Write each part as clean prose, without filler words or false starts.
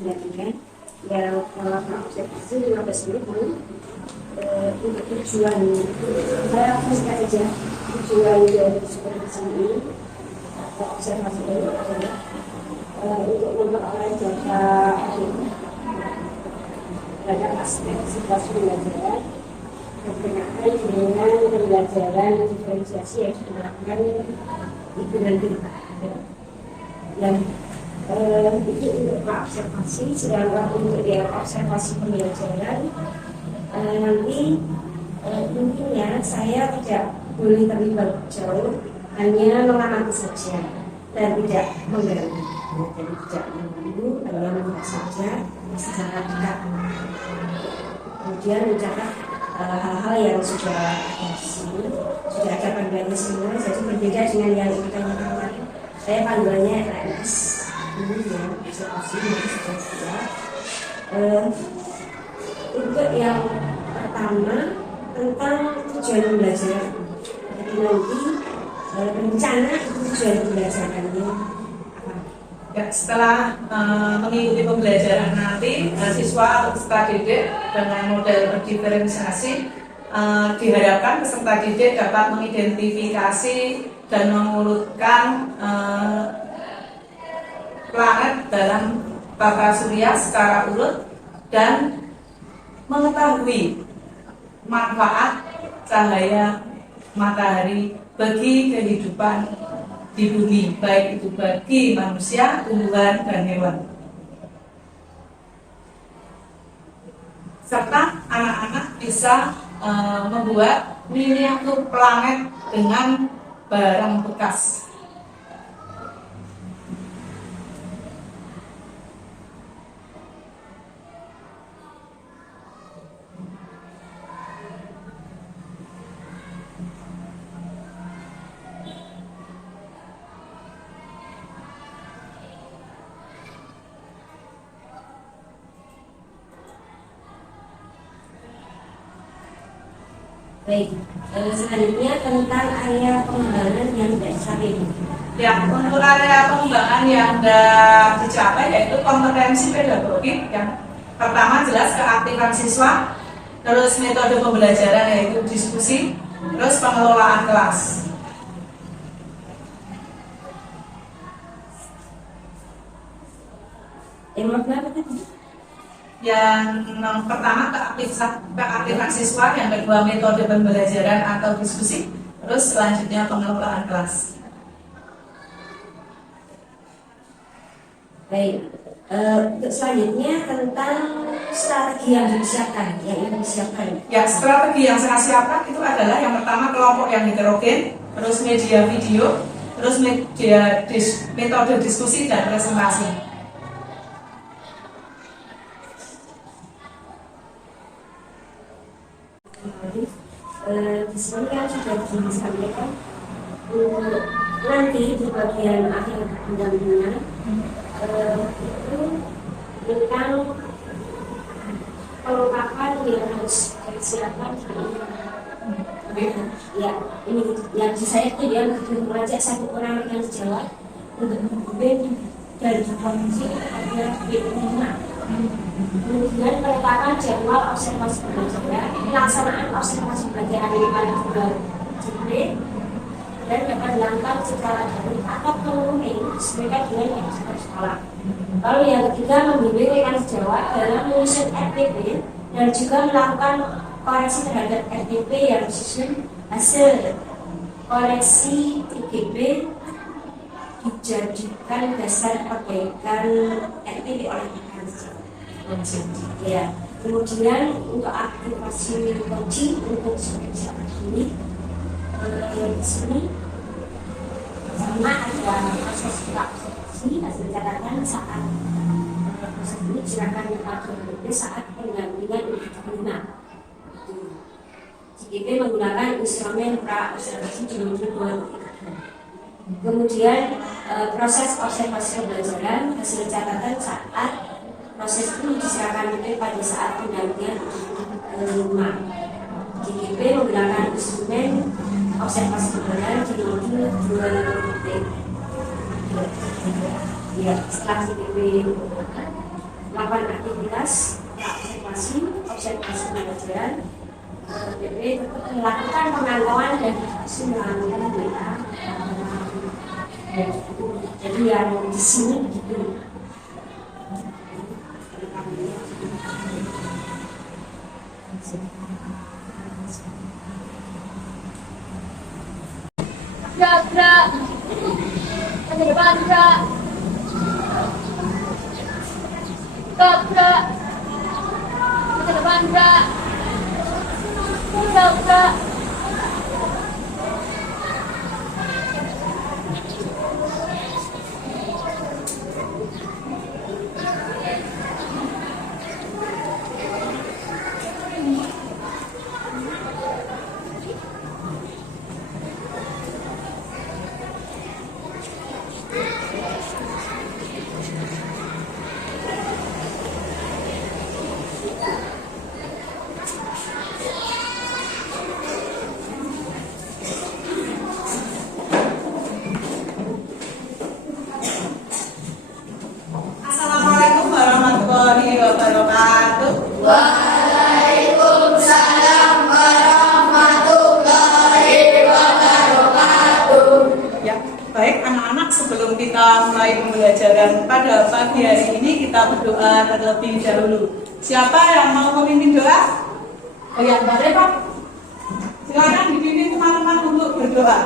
pendampingan yang observasi 15 menit untuk tujuan saya singkat saja. Tujuan dari supervisi ini observasi ini adalah untuk memperoleh data terhadap aspek situasi pembelajaran berkenaan dengan pembelajaran diferensiasi yang dilakukan di bulan yang itu untuk observasi, sedangkan untuk yang observasi pembelajaran nanti intinya saya tidak boleh terlibat jauh, hanya mengamati saja dan tidak mengganggu. Jadi tidak mengganggu, hanya melihat saja secara dekat. Kemudian mencatat hal-hal yang sudah ada di sini, sudah ada panduannya semua. Jadi berbeda dengan yang kita kemarin. Saya panduannya LMS ini ya, observasi ini sudah siap. Untuk yang pertama tentang tujuan pembelajaran. Jadi nanti rencana tujuan pembelajarannya apa? Ya, setelah mengikuti pembelajaran nanti, siswa atau peserta didik dengan model berdiferensiasi diharapkan peserta didik dapat mengidentifikasi dan mengurutkan planet dalam tata surya secara urut dan mengetahui manfaat cahaya matahari bagi kehidupan di bumi, baik itu bagi manusia, tumbuhan, dan hewan. Serta anak-anak bisa membuat miniatur planet dengan barang bekas. Baik, selanjutnya tentang area pengembangan yang tidak dicapai. Ya, untuk area pengembangan yang tidak dicapai yaitu kompetensi pedagogik. Yang pertama jelas keaktifan siswa, terus metode pembelajaran yaitu diskusi, terus pengelolaan kelas. Yang berapa tadi? Yang pertama keaktifan siswa, yang kedua metode pembelajaran atau diskusi, terus selanjutnya pengelolaan kelas. Baik, untuk selanjutnya tentang strategi yang disiapkan, Ya, strategi yang saya siapkan itu adalah yang pertama kelompok yang heterogen, terus media video, terus metode diskusi dan presentasi. Di sini kan sudah disampaikan nanti di bagian akhir pendampingan itu tentang kelengkapan yang harus disiapkan. Ya, ini yang saya itu dia mengajak satu orang yang sejawat untuk membimbing dari komisi ada B5. Kemudian penetapan jadwal observasi pembelajaran, pelaksanaan observasi pembelajaran yang pada bulan Juli dan dapat dilakukan secara daring atau online sesuai dengan yang sekolah. Lalu yang ketiga, membimbing rekan sejawat dalam menyusun RTP dan juga melakukan koreksi terhadap RTP yang disusun. Hasil koreksi TGP dijadikan dasar perbaikan RTP oleh rekan sejawat. Ya, kemudian untuk aktivasi kunci untuk saat ini di sini sama ada proses observasi hasil catatan saat proses ini silakan dipakai saat pendampingan individu. JGP menggunakan instrumen pra observasi judul. Kemudian proses observasi pembelajaran hasil catatan saat proses itu diserahkan pada saat pendampingan rumah. JGP menggunakan instrumen observasi pembelajaran di modul 2 ya, setelah JGP melakukan aktivitas observasi pembelajaran. Jadi melakukan pemantauan dan melakukan WA. Jadi yang di sini begitu. Gerak, ke depan gerak, stop gerak, ke depan gerak, stop gerak. Assalamualaikum warahmatullahi wabarakatuh. Waalaikumsalam warahmatullahi wabarakatuh. Ya, baik anak-anak, sebelum kita mulai pembelajaran pada pagi hari ini, kita berdoa terlebih dahulu. Siapa yang mau memimpin doa? Oh ya, boleh Pak. Silakan dipimpin teman-teman untuk berdoa.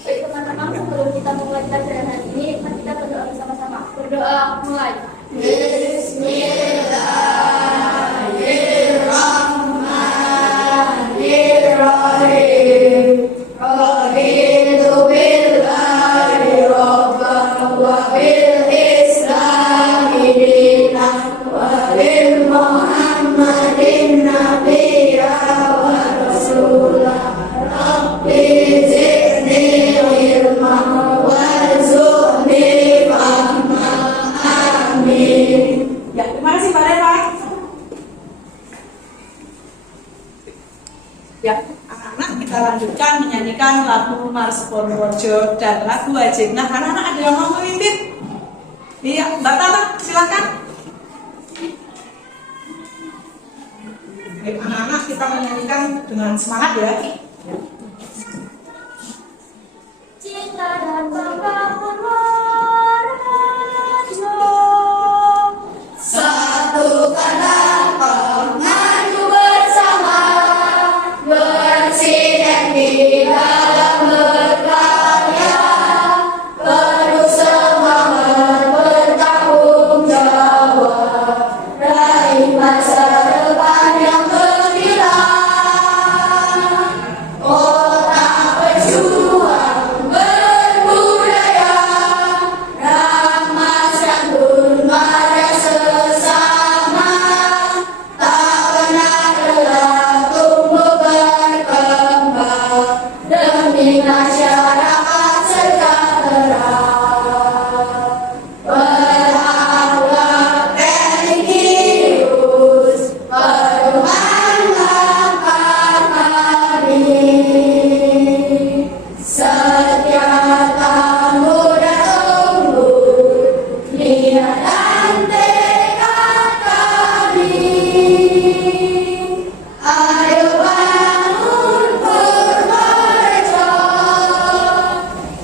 Baik teman-teman, sebelum kita mulai pelajaran hari ini, mari kita berdoa bersama-sama. Berdoa mulai. Bismillahirrahmanirrahim. Raditu billahi rabban wa bil islami dinan wa bil muhammadin nabiyya wa rasulah. Rabbi zidni ilman warzuqni fahman. Amin. Ya, terima kasih Pak Pak. Ya, anak-anak, kita lanjutkan menyanyikan lagu Mars Purworejo dan lagu wajib. Nah, anak-anak ada yang mau memimpin? Iya, Mbak Tata, silakan. Baik, anak-anak, kita menyanyikan dengan semangat ya. Cinta dan bangga Purworejo, satukanlah pengadu bersama, bersinergi dalam berkarya, penuh semangat bertanggung jawab, raih masa depan yang gemilang. Otak berjuang berbudaya, ramah santun pada sesama, tak pernah lelah tumbuh berkembang demi masyarakat sejahtera. Berakhlak religius, perubahan langkah kami. Setiap tamu dan tunggu niat dan tekad kami. Ayo bangun Purworejo,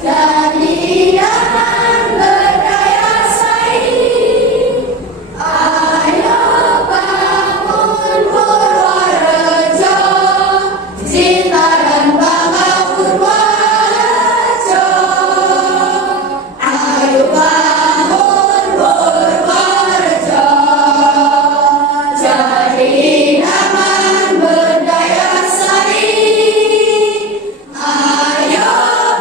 jadi idaman berdaya saing. Ayo bangun Purworejo, cinta dan bangga Purworejo. Ayo bangun Purworejo, jadi idaman berdaya saing. Ayo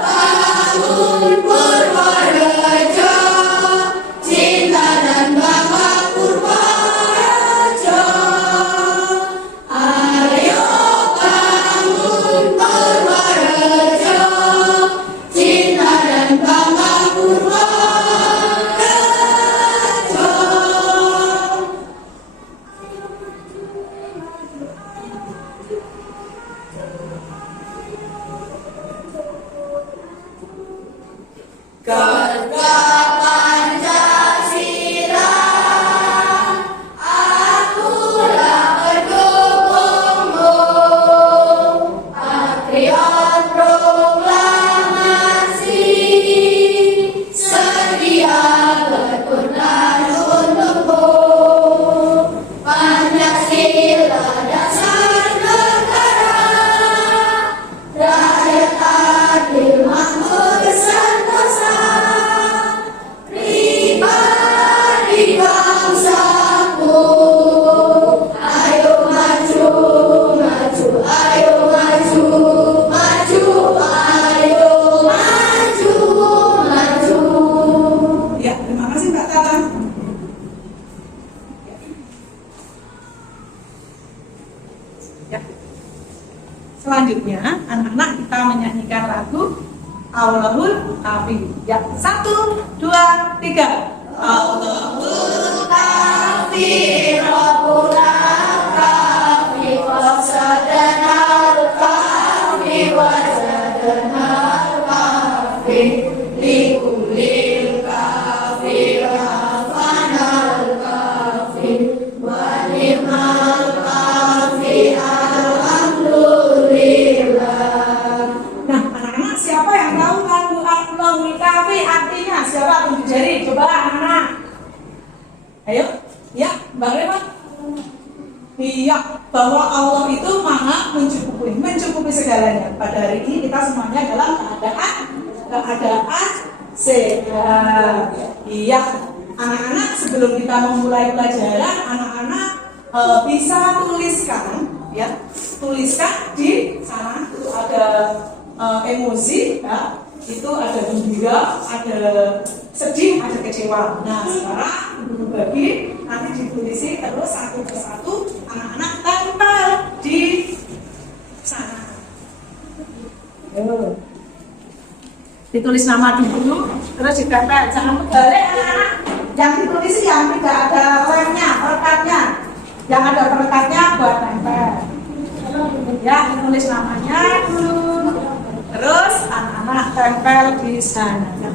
bangun Purworejo, cinta dan bangga Purworejo. Ayo bangun Purworejo, cinta dan bangga Purworejo. Kerja selanjutnya anak-anak kita menyanyikan lagu Allahul Kafi. Ya, 1, 2, 3. Allahul Kafi, Rabbul Kafi, wasadanal kafi, wasadanal kafi, likulil kafi, rafanal kafi, walimal kafi, alhamdulillah. Nah, anak-anak siapa yang tahu lagu Allahul Kafi artinya? Siapa tunjuk jari? Coba anak-anak. Ayo, ya, Mbak Rema. Iya, bahwa Allah itu maha mencukupi segalanya. Pada hari ini kita semuanya dalam keadaan sehat. Iya, anak-anak sebelum kita memulai pelajaran, anak-anak bisa tuliskan di sana itu ada emosi, ya. Itu ada gembira, ada sedih, ada kecewa. Nah, sekarang ibu bagi nanti ditulisi terus satu persatu, anak-anak tempel di sana. Ditulis nama dulu, terus ditempel. Jangan kebalik anak-anak. Yang ditulis yang tidak ada lemnya, perekatnya. Yang ada perekatnya buat tempel. Ya, ditulis namanya dulu. Terus anak-anak tempel di sana.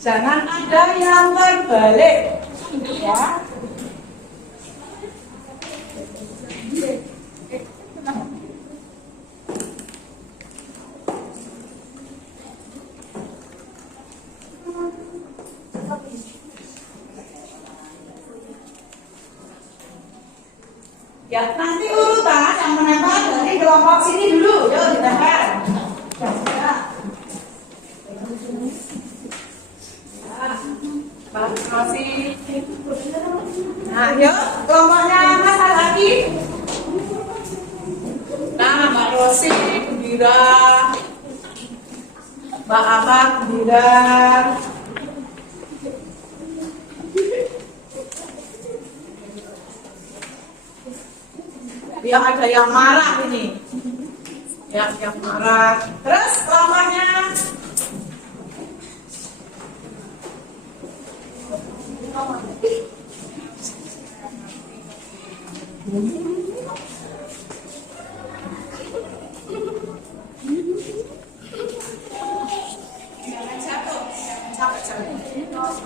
Jangan ada yang terbalik, ya. Ya, nanti urutan yang menempel dari kelompok sini dulu, yuk ditempel. Ya. Mbak Rosi. Nah, yuk kelompoknya Mas lagi. Nah, Mbak Rosi gembira, Mbak Ahmad gembira. Yang ada yang marah ini, ya, yang marah. Terus kelompoknya jangan jatuh, jangan terus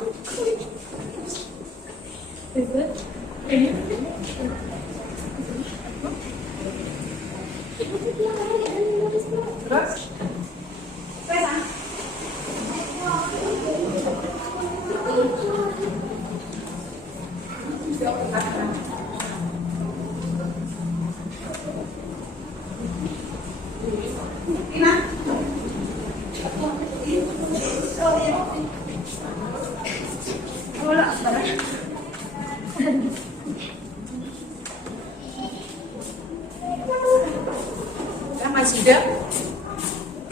sudah.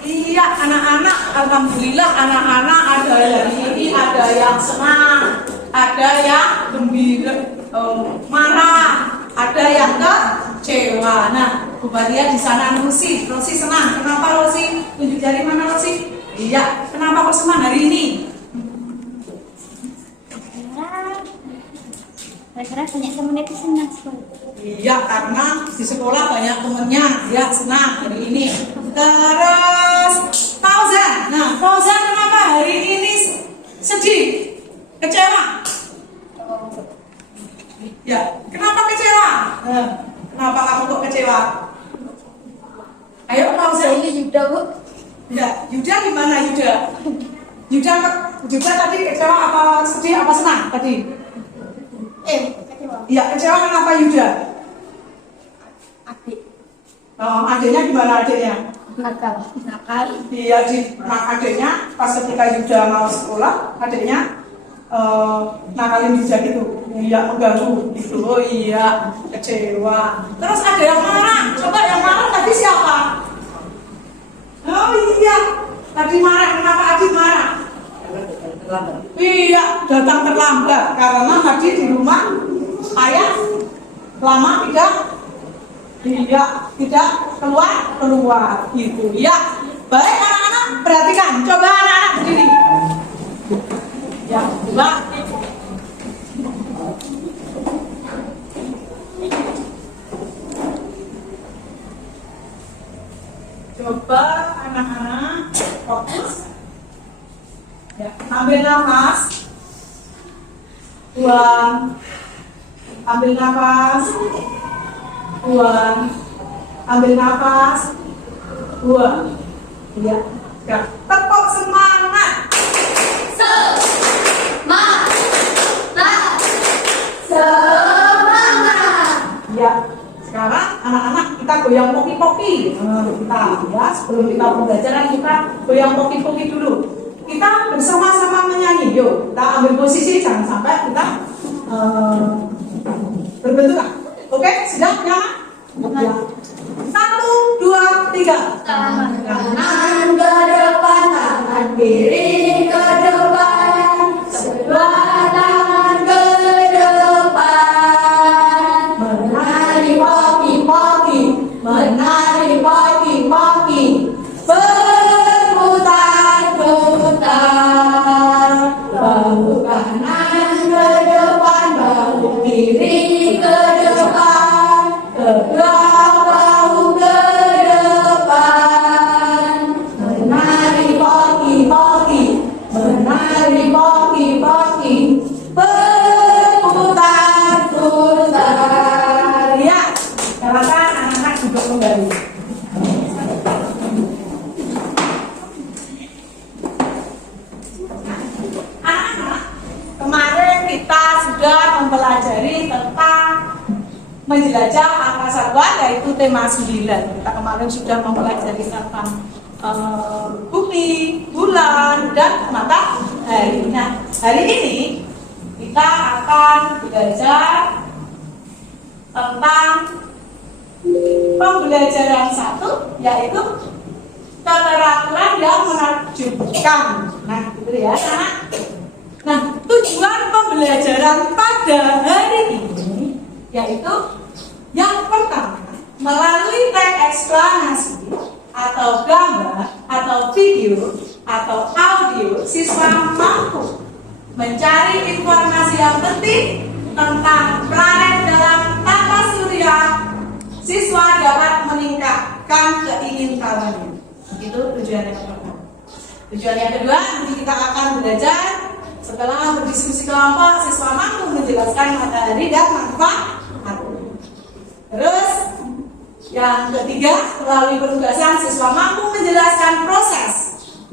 Iya, anak-anak, alhamdulillah anak-anak ada hari ini ada yang senang, ada yang gembira, marah, ada yang kecewa. Nah, Bu Badia di sana Rosi senang. Kenapa Rosi? Tunjuk jari mana Rosi? Iya, kenapa kok senang hari ini? Karena banyak temen itu senang sekolah. Iya, karena di sekolah banyak temennya, ya senang hari ini. Terus Fauzan, nah Fauzan kenapa hari ini sedih, kecewa? Ya, kenapa kecewa? Kenapa kamu kok kecewa? Ayo Fauzan. Ini Yuda, Bu. Ya, Yuda gimana Yuda? Yuda tadi kecewa apa sedih apa senang tadi? Kecewa. Iya, kecewa kenapa Yuda? Adik. Adiknya gimana adiknya? Nakal. Iya, adiknya pas ketika Yuda mau sekolah, adiknya nakalin Yuda gitu. Iya, mengganggu gitu. Oh iya, kecewa. Terus ada yang marah. Coba yang marah tadi siapa? Oh iya, tadi marah. Kenapa adik marah? Iya, datang terlambat karena tadi di rumah ayah lama tidak keluar gitu ya. Baik anak-anak, perhatikan, coba anak-anak berdiri ya, coba anak-anak fokus ya, ambil nafas, buang, ambil nafas, buang, ambil nafas, buang. Ya, tepuk semangat. Semangat. Ya, sekarang anak-anak kita goyang poki-poki. Kita ya, sebelum kita pembelajaran kita goyang poki-poki dulu. Kita bersama-sama menyanyi. Yuk, kita ambil posisi, jangan sampai kita berbenturan. Oke, siap ya? Ya. 1, 2, 3. Kanan ke depan, tangan kiri ke depan, kedua tangan ke depan. Menari poki-poki, menari poki-poki, berputar-putar. Bahu kanan ke depan, bahu kiri ke depan, kedua bahu ke depan. Menari poki-poki, menari poki-poki, berputar-putar. Ya, silakan anak-anak duduk kembali. Anak-anak, kemarin kita sudah mempelajari tentang menjelajah angkasa luar, yaitu tema 9. Kita kemarin sudah mempelajari tentang bumi, bulan, dan matahari. Nah, hari ini kita akan belajar tentang pembelajaran 1, yaitu keterangan yang menakjubkan. Nah, gitu ya, anak. Nah, tujuan pembelajaran pada hari ini yaitu yang pertama, melalui teks eksplanasi atau gambar atau video atau audio, siswa mampu mencari informasi yang penting tentang planet dalam tata surya. Siswa dapat meningkatkan keingintahuannya. Itu tujuan yang pertama. Tujuan yang kedua, nanti kita akan belajar setelah berdiskusi kelompok, siswa mampu menjelaskan materi dan manfaat. Terus yang ketiga, melalui penugasan siswa mampu menjelaskan proses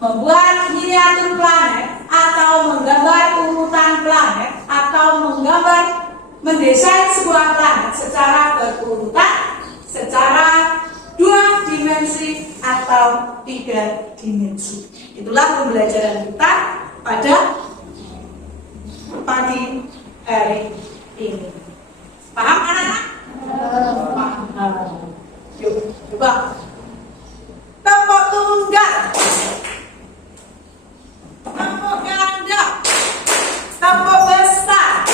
membuat miniatur planet atau menggambar urutan planet atau mendesain sebuah planet secara berurutan, secara 2 dimensi atau 3 dimensi. Itulah pembelajaran kita pada pagi hari ini. Paham anak-anak? Paham. Yuk, coba. Tepuk tunggal. Tepuk ganda. Tepuk besar.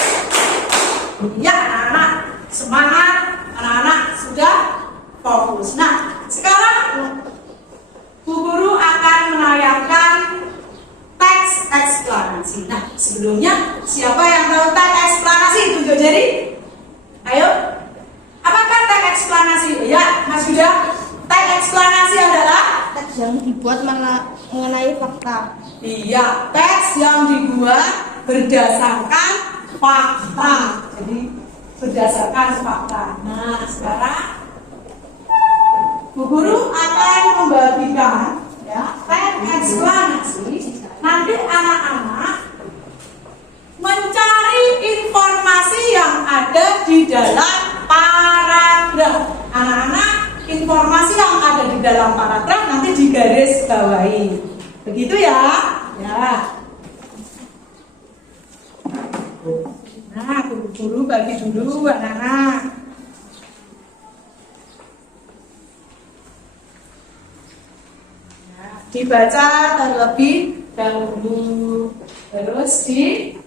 Ya anak-anak, semangat. Anak-anak sudah fokus. Nah, sekarang Bu Guru akan menayangkan teks eksplanasi. Nah, sebelumnya siapa yang tahu teks eksplanasi? Tunjuk jari. Ayo. Apakah teks eksplanasi? Ya, Mas Yuda. Teks eksplanasi adalah Teks yang dibuat mengenai fakta. iya, teks yang dibuat berdasarkan fakta. Jadi berdasarkan fakta. Nah, sekarang Bu Guru akan membagikan ya teks eksplanasi. Nanti anak-anak mencari informasi yang ada di dalam paragraf. Anak-anak, informasi yang ada di dalam paragraf nanti digaris bawahi. Begitu ya? Ya. Nah, guru bagi dulu anak-anak. Dibaca terlebih dahulu, terus dipahami.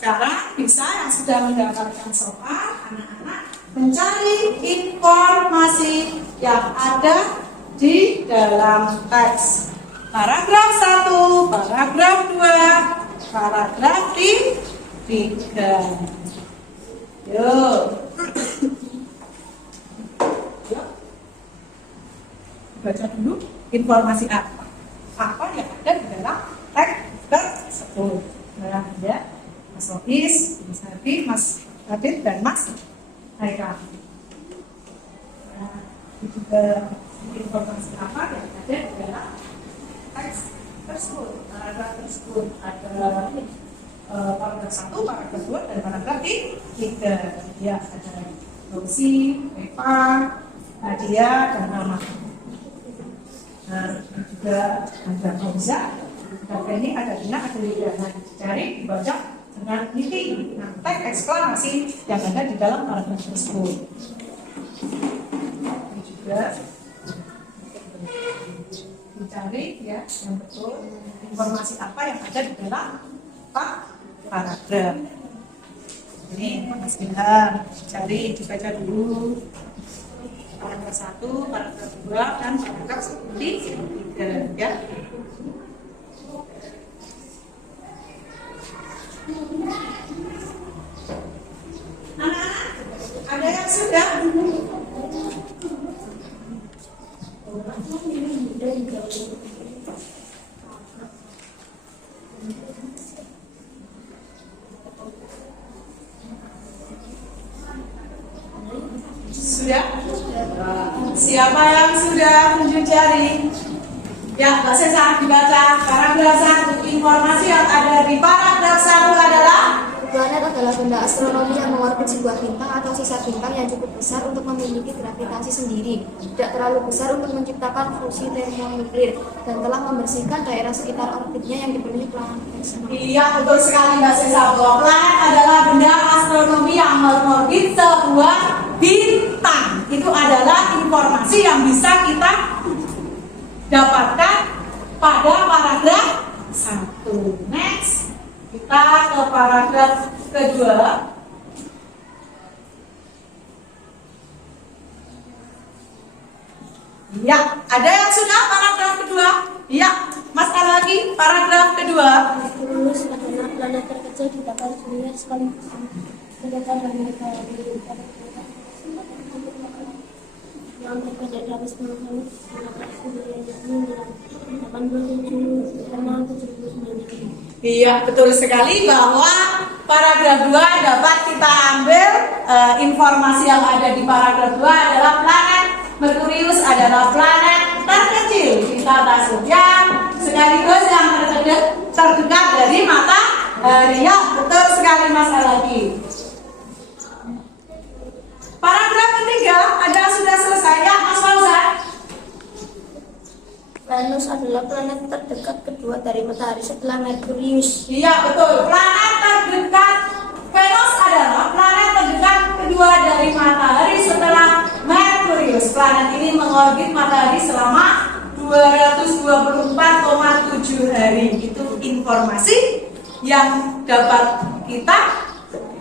Sekarang bisa yang sudah mendapatkan soal, anak-anak mencari informasi yang ada di dalam teks. Paragraf 1, paragraf 2, paragraf 3. Yuk. Baca dulu informasi apa yang ada di dalam teks tersebut. Nah, ya, Mas Rohis, Mas Hadi, Mas Adit, dan Mas Haikal. Nah, ini juga informasi apa yang ada di dalam teks tersebut. Paragraf tersebut ada paragraf 1, paragraf 2, dan paragraf 3. Ya, ada Rosi, Eva, Nadia, dan Ahmad. Nah, juga ada Fauza, ada Feni, ada Dina, ada Lydia. Nah, dicari, dibaca dengan teliti. Nah, teks eksklamasi yang ada di dalam paragraf tersebut. Ini juga dicari ya yang betul informasi apa yang ada di dalam paragraf. Ini Mas Ilham, cari, dibaca dulu. Paragraf 1, paragraf 2, dan paragraf 3 ya. Anak-anak, ada yang sudah? Sudah? Siapa yang sudah tunjuk jari? Ya, Mbak Sesa dibaca. Paragraf 1, informasi yang ada di paragraf 1 adalah Planet adalah benda astronomi yang mengorbit sebuah bintang atau sisa bintang yang cukup besar untuk memiliki gravitasi sendiri, tidak terlalu besar untuk menciptakan fusi termonuklir, dan telah membersihkan daerah sekitar orbitnya yang dipenuhi planet plasma. Iya, betul sekali Mbak Sesa, bahwa planet adalah benda astronomi yang mengorbit sebuah bintang. Itu adalah informasi yang bisa kita dapatkan pada paragraf 1. Next, kita ke paragraf kedua. Ya, ada yang sudah paragraf kedua? Ya, Mas ada lagi paragraf kedua. Venus adalah planet terkecil di tata surya sekaligus sekitar dari yang terkecil dari setengah kali tata surya yakni 87,79. Iya, betul sekali bahwa paragraf 2 dapat kita ambil informasi yang ada di paragraf 2 adalah planet Merkurius adalah planet terkecil di tata surya sekaligus yang terdekat dari matahari. Ya, betul sekali Mas Alagi. Paragraf ketiga ada sudah selesai ya Mas Fauzan? Venus adalah planet terdekat kedua dari matahari setelah Merkurius. Iya, betul. Planet terdekat Venus adalah planet terdekat kedua dari matahari setelah Merkurius. Planet ini mengorbit matahari selama 224,7 hari. Itu informasi yang dapat kita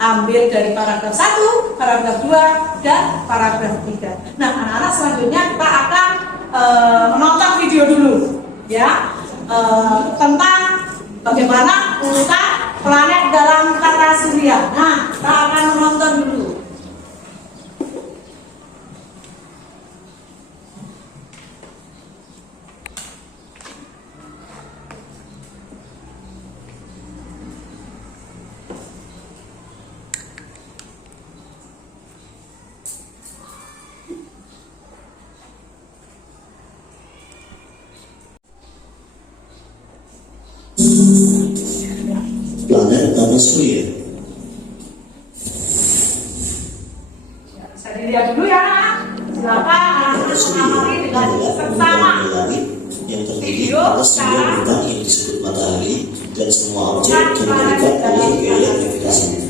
ambil dari paragraf 1, paragraf 2, dan paragraf 3. Nah, anak-anak selanjutnya kita akan menonton video dulu ya tentang bagaimana urutan planet dalam tata surya. Nah, kita akan menonton dulu. Planet tata surya. Bisa dilihat dulu ya, silakan anak-anak mengamati dengan seksama. Langit yang terdiri atas sebuah bintang yang disebut matahari dan semua objek yang terikat oleh gaya gravitasi.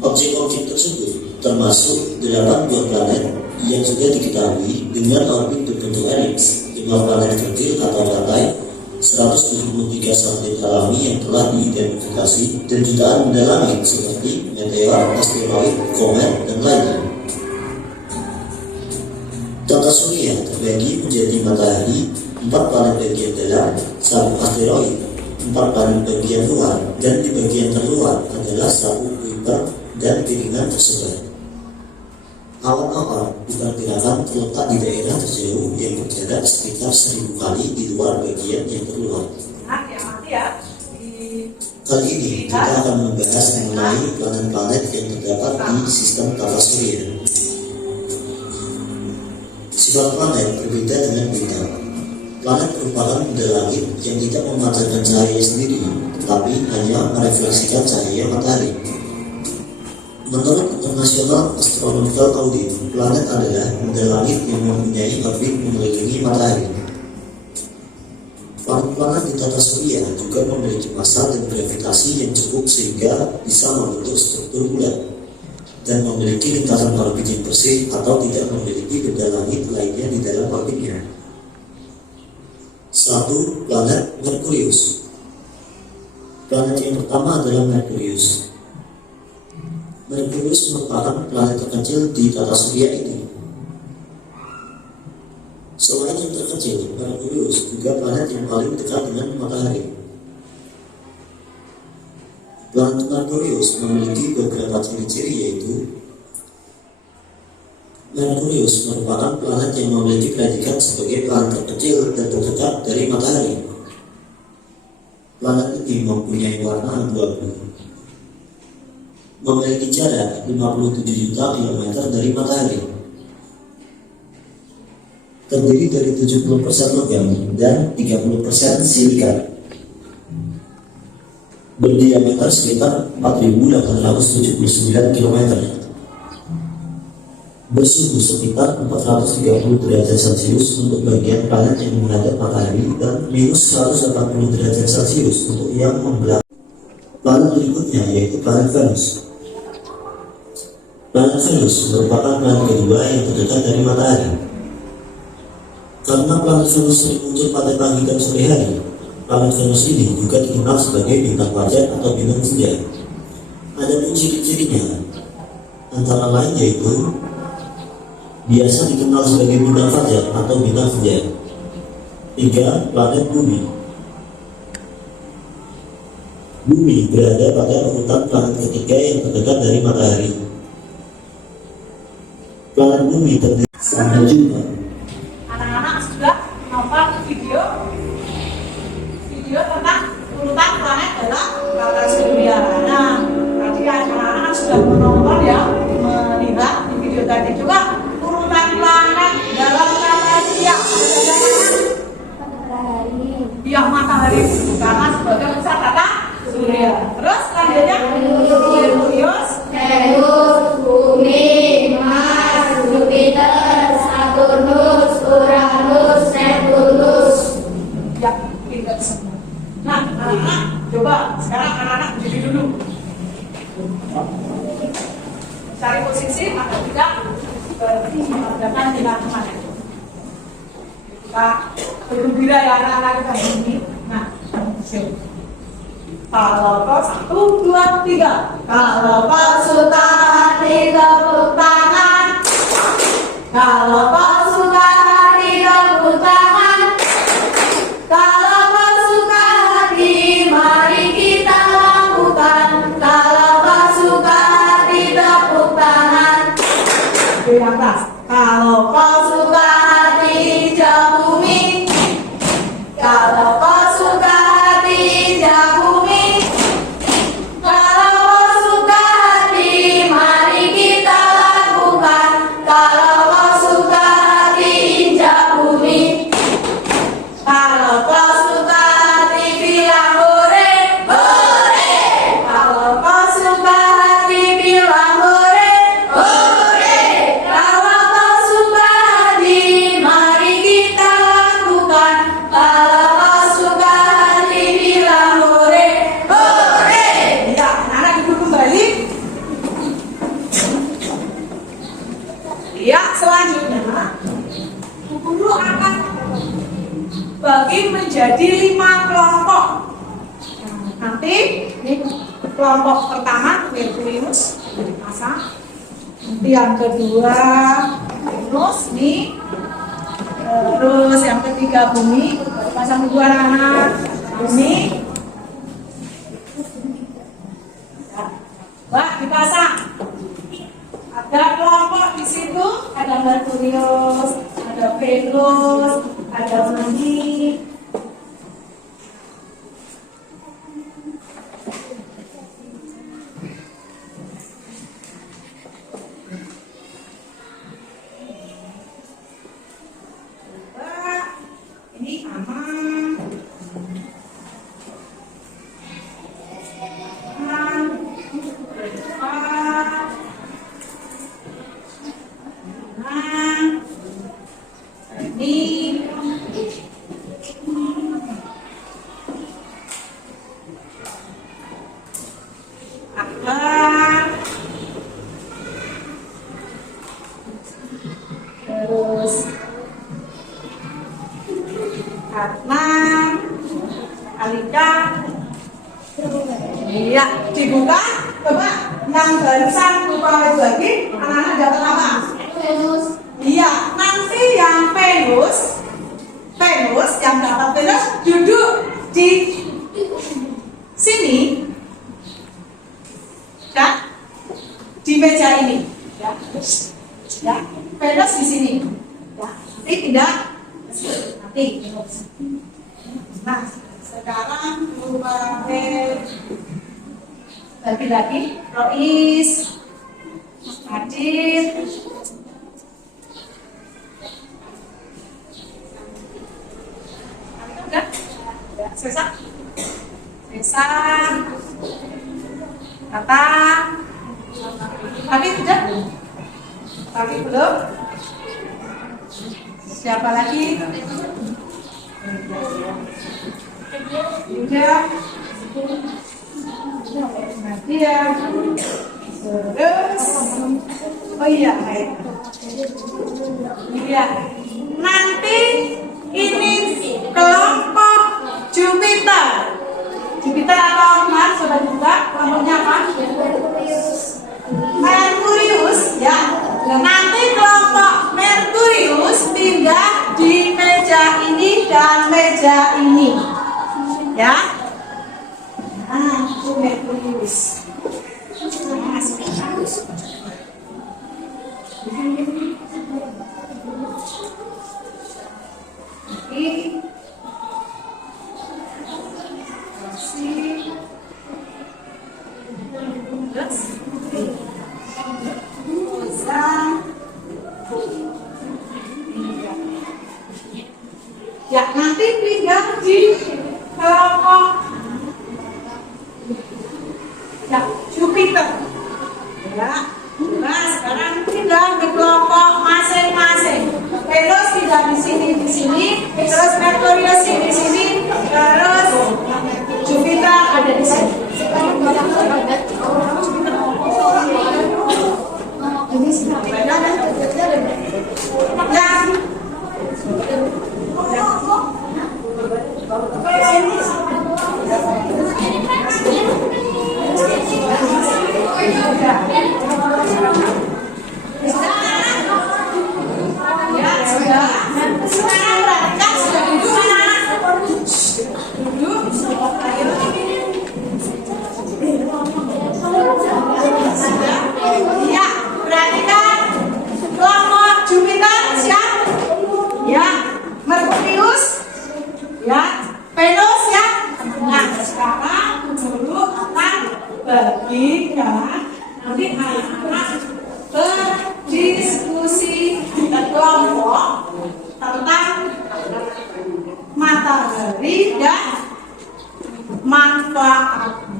Objek-objek tersebut termasuk 8 buah planet yang sudah diketahui dengan orbit berbentuk elips, 5 planet kecil atau rantai, 173 satelit alami yang telah diidentifikasi, dan jutaan benda langit seperti meteor, asteroid, komet, dan lainnya. Tata surya terbagi menjadi matahari, 4 planet bagian dalam, 1 asteroid, 4 planet bagian luar, dan di bagian terluar adalah 1 Kuiper dan piringan tersebar. Awan-awan diperkirakan terletak di daerah terjauh yang berjarak sekitar 1000 kali di luar bagian yang terluar. Kali ini kita akan membahas mengenai planet-planet yang terdapat di sistem tata surya. Sifat planet berbeda dengan bintang. Planet merupakan benda langit yang tidak memancarkan cahaya sendiri, tetapi hanya merefleksikan cahaya matahari. Menurut International Astronomical Audit, planet adalah benda langit yang mempunyai orbit mengelilingi matahari. Planet-planet di tata surya juga memiliki massa dan gravitasi yang cukup sehingga bisa membentuk struktur bulat dan memiliki lintasan orbit yang bersih atau tidak memiliki benda langit lainnya di dalam orbitnya. 1. Planet Merkurius. Planet yang pertama adalah Merkurius. Merkurius merupakan planet terkecil di tata surya ini. Selain yang terkecil, Merkurius juga planet yang paling dekat dengan matahari. Planet Merkurius memiliki beberapa ciri-ciri, yaitu Merkurius merupakan planet yang memiliki predikat sebagai planet terkecil dan terdekat dari matahari. Planet ini mempunyai warna abu-abu, memiliki jarak 57 juta kilometer dari matahari, terdiri dari 70% logam dan 30% silika, berdiameter sekitar 4.879 km, bersuhu sekitar 430 derajat Celcius untuk bagian planet yang menghadap matahari dan minus 180 derajat Celcius untuk yang membelah. Planet berikutnya yaitu planet Venus. Planet Venus merupakan planet kedua yang terdekat dari matahari. Karena planet Venus sering muncul pada pagi dan sore hari, planet Venus ini juga dikenal sebagai bintang fajar atau bintang senja. Ada pun ciri-cirinya, antara lain yaitu biasa dikenal sebagai bintang fajar atau bintang senja. 3. Planet Bumi. Bumi berada pada urutan planet ketiga yang terdekat dari matahari. Planet Bumi terdiri. Sampai jumpa. Anak-anak sudah nonton video tentang urutan planet dalam tata surya. Nah, tadi anak-anak sudah menonton ya, melihat di video tadi juga urutan planet dalam tata surya. Matahari. Ya, matahari karena sebagai pusat tata surya. Terus selanjutnya Merkurius, Venus, Bumi, Mars, Jupiter, Saturnus, Uranus, Neptunus. ya pintar semua. Nah, anak-anak coba sekarang anak-anak berdiri dulu. Cari posisi atau tidak berarti mengadakan dilakukan. Kita bergembira ya anak-anak kita ini. Nah, kalau kau 1, 2, 3. Kalau kau suka hati tepuk tangan. Kalau kau suka hati tepuk tangan. Kalau kau suka hati mari kita lakukan. Kalau kau suka hati tepuk tangan. Di atas. Kalau kau suka hati hijau bumi. Kalau kau suka hati hijau bumi. Kalau kau suka hati mari kita lakukan. Kalau kau suka hati hijau bumi. Kalau kau suka hati bilang hore, hore. Kalau kau suka hati bilang hore, hore. Kalau kau suka menjadi 5 kelompok. Nanti ini kelompok pertama Merkurius dipasang. Nanti yang kedua Venus nih. Terus yang ketiga Bumi, pasang dua anak-anak. Bumi. Mbak dipasang. Ada kelompok di situ, ada Merkurius, ada Venus, ada Bumi. Ini aman. Aman. Berdepan. Aman. Ini. Akbar. Terus karena Alika, iya dibuka, coba yang barusan buka lagi, anak-anak dapat apa? Venus. Iya, nanti yang Venus yang dapat Venus duduk di sini, ya, di meja ini, ya, Venus di sini, ya, nanti tidak. Nanti. Nah, sekarang lagi-lagi Rois hadir. Udah? Selesai? Selesai. Kata. Tapi udah? Tapi belum? Siapa lagi? Juga Nadia. Terus oh iya, iya. Nanti ini kelompok Jupiter. Jupiter atau Mars sudah juga kelompoknya apa? Merkurius, ya. Nanti kelompok Merkurius pindah di meja ini dan meja ini, ya. Nah, itu Merkurius. Ya, nanti pindah di kelompok ya Jupiter. Ya, nah sekarang pindah ke kelompok masing-masing. Venus pindah di sini, terus Merkurius di sini, terus Jupiter ada di sini. Ya, perhatikan kelompok Jupiter siap? Ya, Merkurius, ya, Venus ya. Nah, sekarang dulu akan bagi ya. Nanti anak-anak berdiskusi kelompok tentang matahari dan manfaatnya.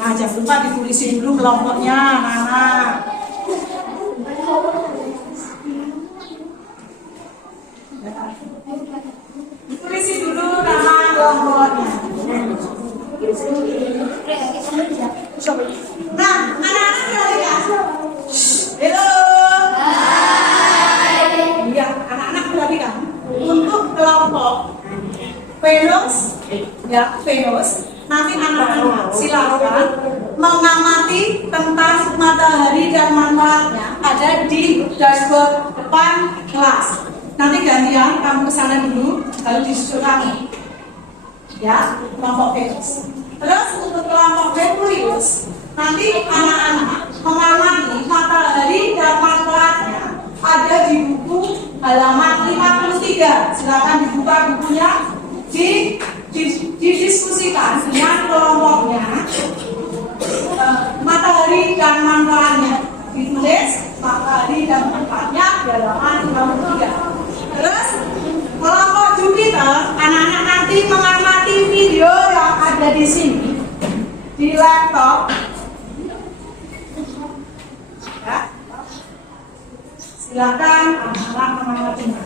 Nah, jangan lupa ditulisin dulu kelompoknya, anak-anak. Ditulisin dulu nama kelompoknya. Nah, anak-anak perhatikan. Halo. Hai. Iya, anak-anak perhatikan. Untuk kelompok ya Venus. Nanti anak-anak silakan mengamati tentang matahari dan manfaatnya ada di dashboard depan kelas. Nanti gantian kamu kesana dulu, lalu disusul kamu. Ya, kelompok Venus. Terus untuk kelompok Merkurius, nanti anak-anak mengamati matahari dan manfaatnya ada di buku halaman 53. Silakan dibuka bukunya, didiskusikan dengan kelompoknya. Matahari dan manfaatnya ditulis matahari dan manfaatnya di halaman 53. Terus kelompok Jupiter, anak-anak nanti mengamati video yang ada di sini di laptop. Ya. Silakan anak-anak mengamatinya.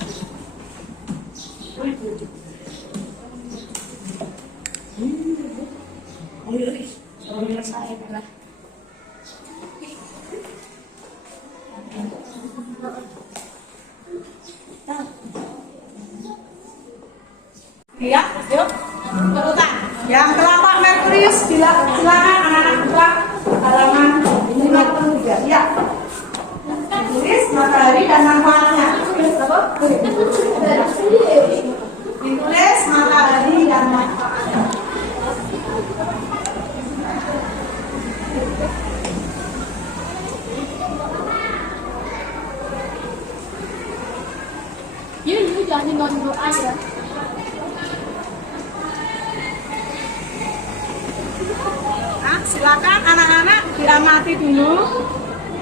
Ya, yuk, urutan. Yang kelompok Merkurius, silakan anak-anak buka halaman 53. Ya. Tulis matahari dan manfaatnya. Ditulis matahari dan manfaatnya. Yuk, jangan nonton doa ya. Nah, silakan anak-anak diamati dulu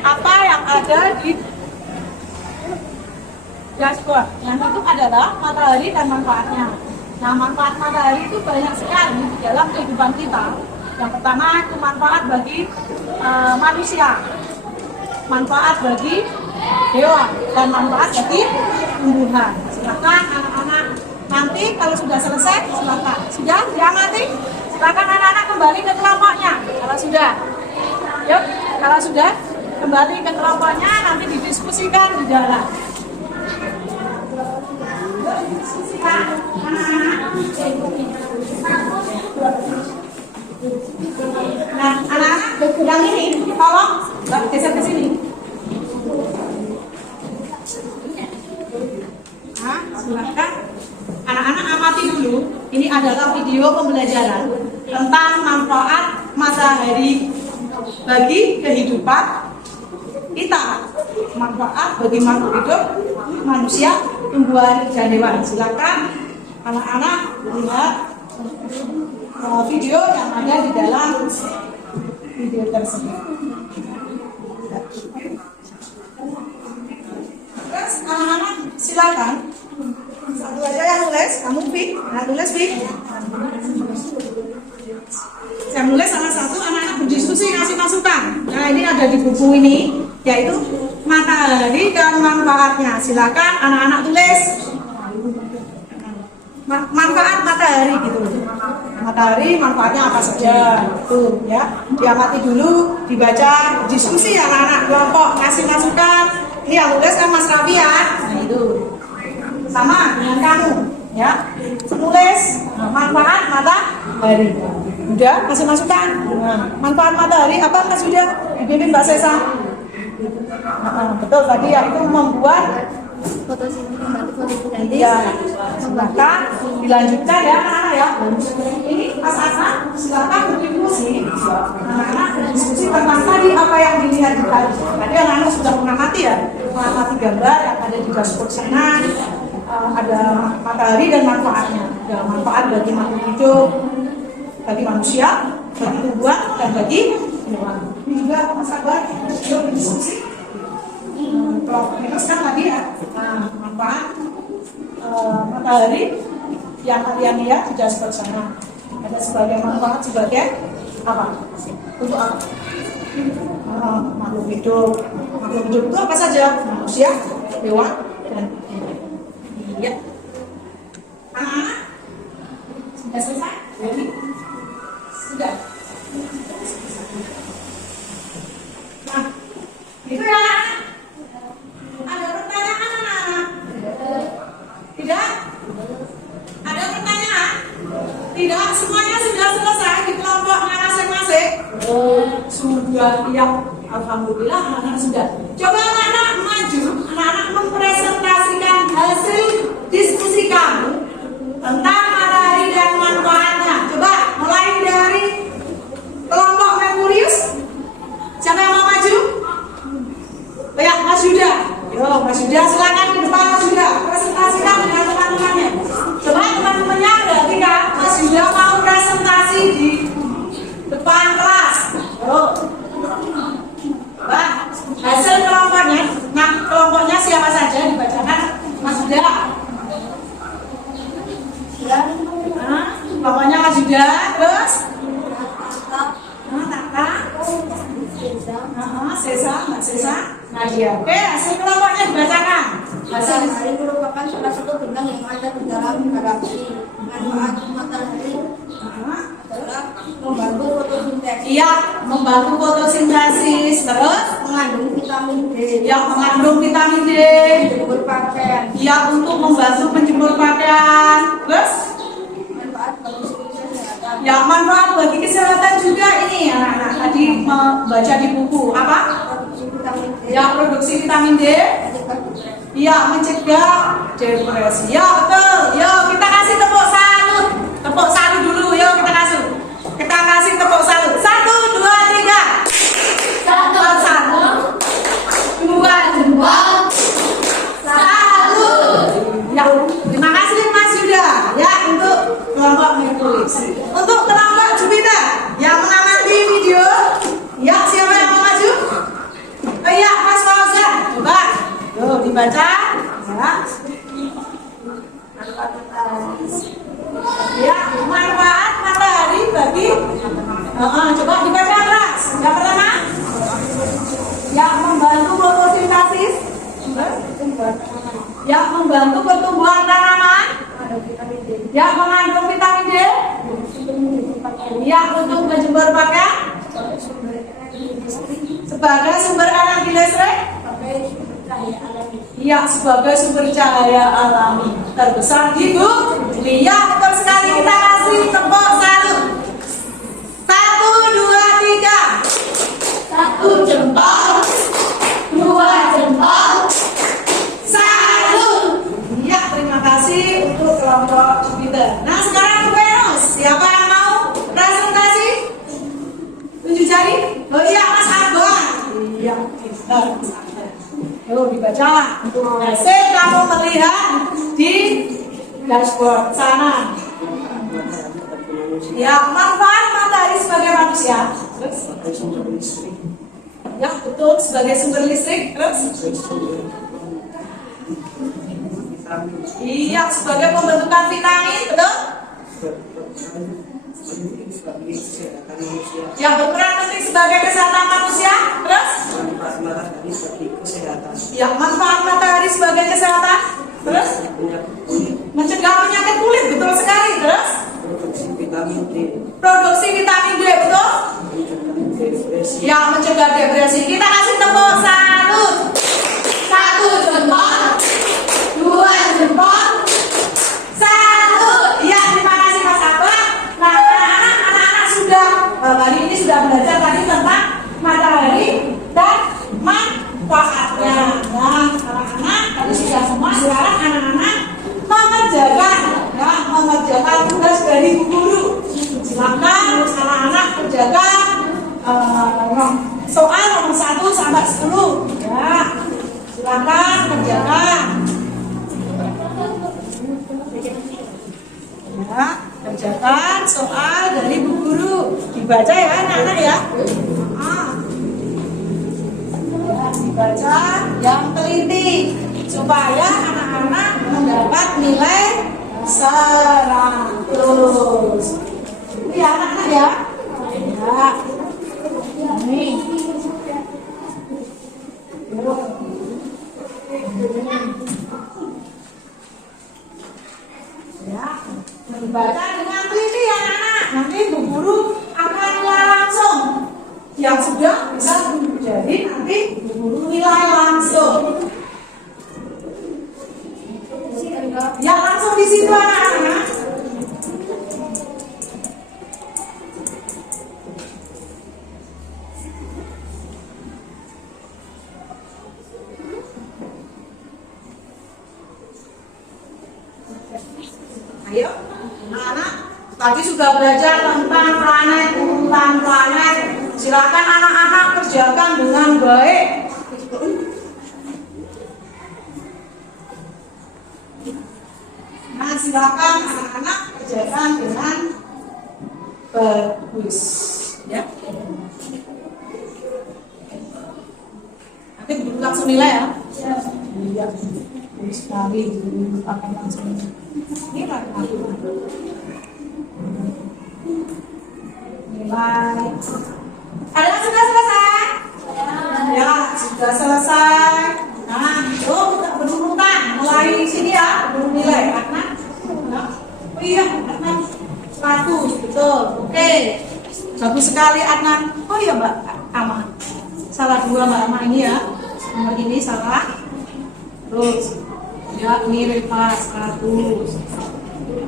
apa yang ada di dashboard. Yang itu adalah matahari dan manfaatnya. Nah, manfaat matahari itu banyak sekali di dalam kehidupan kita. Yang pertama itu manfaat bagi manusia, manfaat bagi hewan, dan manfaat bagi tumbuhan. Silakan anak-anak nanti kalau sudah selesai, silakan. Sudah diamati? Silakan anak-anak kembali ke kelompoknya. Kalau sudah, yuk. Kalau sudah, kembali ke kelompoknya. Nanti didiskusikan di dalam. Diskusikan anak-anak. Nah, anak-anak yang ini, tolong geser ke sini. Nah, silakan anak-anak amati dulu. Ini adalah video pembelajaran tentang manfaat matahari bagi kehidupan kita. Manfaat bagi makhluk hidup, manusia, tumbuhan, dan hewan. Silakan anak-anak lihat video yang ada di dalam video tersebut. Terus anak-anak silakan satu aja yang nulis, kamu Fik, nah tulis Fik. Saya nulis salah satu, anak-anak berdiskusi ngasih masukan. Nah ini ada di buku ini, yaitu matahari dan manfaatnya. Silakan anak-anak tulis manfaat matahari gitu. Matahari manfaatnya apa saja, tuh ya. Diamati dulu, dibaca, diskusi anak-anak kelompok ngasih masukan. Ini yang nulis kan Mas Raffi ya. Nah itu sama dengan kamu ya, nulis manfaat matahari. Udah kasih masukan. Nah, manfaat matahari apa Mas Yuda? Dibimbing Mbak Sesa. Betul tadi ya, itu membuat fotosintesis ya. Silakan dilanjutkan ya anak-anak ya. Ini Mas Asna silakan berdiskusi. Anak-anak berdiskusi tentang tadi apa yang dilihat di tadi. Tadi anak-anak sudah mengamati ya, mengamati gambar yang ada di dashboard sana. Ada matahari dan manfaatnya. Ada manfaat bagi makhluk hidup, bagi manusia, bagi tumbuhan, dan bagi hewan. Ini juga Mas Akbar yuk berdiskusi. Kelompok minus kan tadi ya, manfaat matahari yang kalian lihat di dashboard sana. Ada sebagai manfaat sebagai apa? Untuk apa? Makhluk hidup. Makhluk hidup itu apa saja? Manusia, hewan, dan iya. Anak-anak sudah selesai? Sudah. Nah, itu ya anak-anak. Ada pertanyaan anak-anak? Tidak? Ada pertanyaan? Tidak? Semua Sudah, ya. Alhamdulillah anak-anak sudah. Coba anak-anak maju, anak-anak mempresentasikan hasil diskusi kamu tentang matahari dan manfaatnya. Coba mulai dari kelompok Merkurius. Siapa yang mau maju? Ya, Mas Yuda. Yo, Mas Yuda silakan ke depan Mas Yuda. Presentasikan dengan teman-temannya. Coba teman-temannya berarti kan Mas Yuda mau presentasi di depan kelas. Yo. Coba hasil kelompoknya. Nah, kelompoknya siapa saja dibacakan Mas Yuda. Nah, kelompoknya Mas Yuda. Terus Tata. Sesa, Mbak Sesa. Nadia. Oke, hasil kelompoknya dibacakan. Hasil Matahari merupakan salah satu bintang yang ada di dalam galaksi. Manfaat matahari adalah membantu fotosintesis. Iya, membantu fotosintesis. Terus Mengandung vitamin D. yang mengandung vitamin D. Menjemur pakaian. Iya, untuk membantu menjemur pakaian. Terus Manfaat bagi kesehatan. ya manfaat bagi kesehatan juga ini anak-anak tadi membaca di buku apa? Produksi vitamin D. Ya, produksi vitamin D. Mencegah depresi. Iya, mencegah depresi. Ya, betul. Yo, kita kasih tepuk salut. Tepuk salut dulu. Yo, kita kasih. Kita kasih tepuk salut. 1, 2, 3. Satu. 2 jempol. Salut. Ya, terima kasih Mas Yuda. Ya, untuk kelompok Merkurius. Untuk kelompok Jupiter yang mengamati video. Ya, siapa yang mau maju? Oh iya, Mas Fauzan. Coba. Yuk, dibaca. Ya, manfaat matahari bagi coba dibaca kelas. Yang pertama, yang membantu fotosintesis, yang membantu pertumbuhan tanaman, yang mengandung vitamin D, yang untuk menjemur pakaian, sebagai sumber energi listrik, ya sebagai sumber cahaya alami terbesar di bumi. Ya, betul sekali. Kita kasih tepuk salut. 1, 2, 3. 1 jempol. 2 jempol. Salut. Ya, terima kasih untuk kelompok Jupiter. Nah, sekarang ke Venus. Siapa yang mau presentasi? Tunjuk jari. Oh iya, Mas Abang. Iya, Mas Abang. Yuk dibaca. Hasil kamu melihat di dashboard sana. Ya, manfaat matahari sebagai manusia. Ya, betul, sebagai sumber listrik. Terus? Iya, sebagai pembentukan vitamin, betul? Yang berperan penting sebagai kesehatan manusia. Terus? Ya, manfaat matahari sebagai kesehatan. Terus? Mencegah penyakit kulit, betul sekali. Terus? Produksi vitamin D, betul? Ya, mencegah depresi. Kita kasih tepuk salut. 1 jempol. 2 jempol. Salut. Ya, terima kasih Mas Abang. Nah, anak-anak sudah hari ini sudah belajar tadi tentang matahari dan manfaatnya. Nah, anak-anak tadi sudah semua. Sekarang anak-anak mengerjakan tugas dari Bu Guru. Silakan anak-anak kerjakan soal nomor 1 sampai 10. Ya, silakan kerjakan. Ya, kerjakan soal dari Bu Guru. Dibaca ya anak-anak ya. Ya, dibaca yang teliti supaya anak-anak mendapat nilai 100. Itu ya anak-anak ya. Ya. Ini. Ya, dibaca dengan teliti ya anak-anak. Nanti Bu Guru akan langsung yang sudah bisa jadi nanti Bu Guru nilai langsung. Ya, langsung di situ anak-anak. Ayo, anak-anak, tadi sudah belajar tentang planet, urutan planet. Silakan anak-anak kerjakan dengan baik. Nah, silakan anak-anak kerjakan dengan bagus, ya. Nanti dulu langsung nilai ya. Iya, bagus sekali. Akan langsung nilai. Nilai. Ada yang sudah selesai? Ya, sudah selesai. Nah, yuk kita berurutan. Mulai sini ya, belum nilai. Karena, oh iya, Adnan 100, betul. Oke, bagus sekali Adnan. Oh iya Mbak Ama, salah 2 Mbak Ama ini ya. Nomor ini salah. Terus, ya ini repas 100.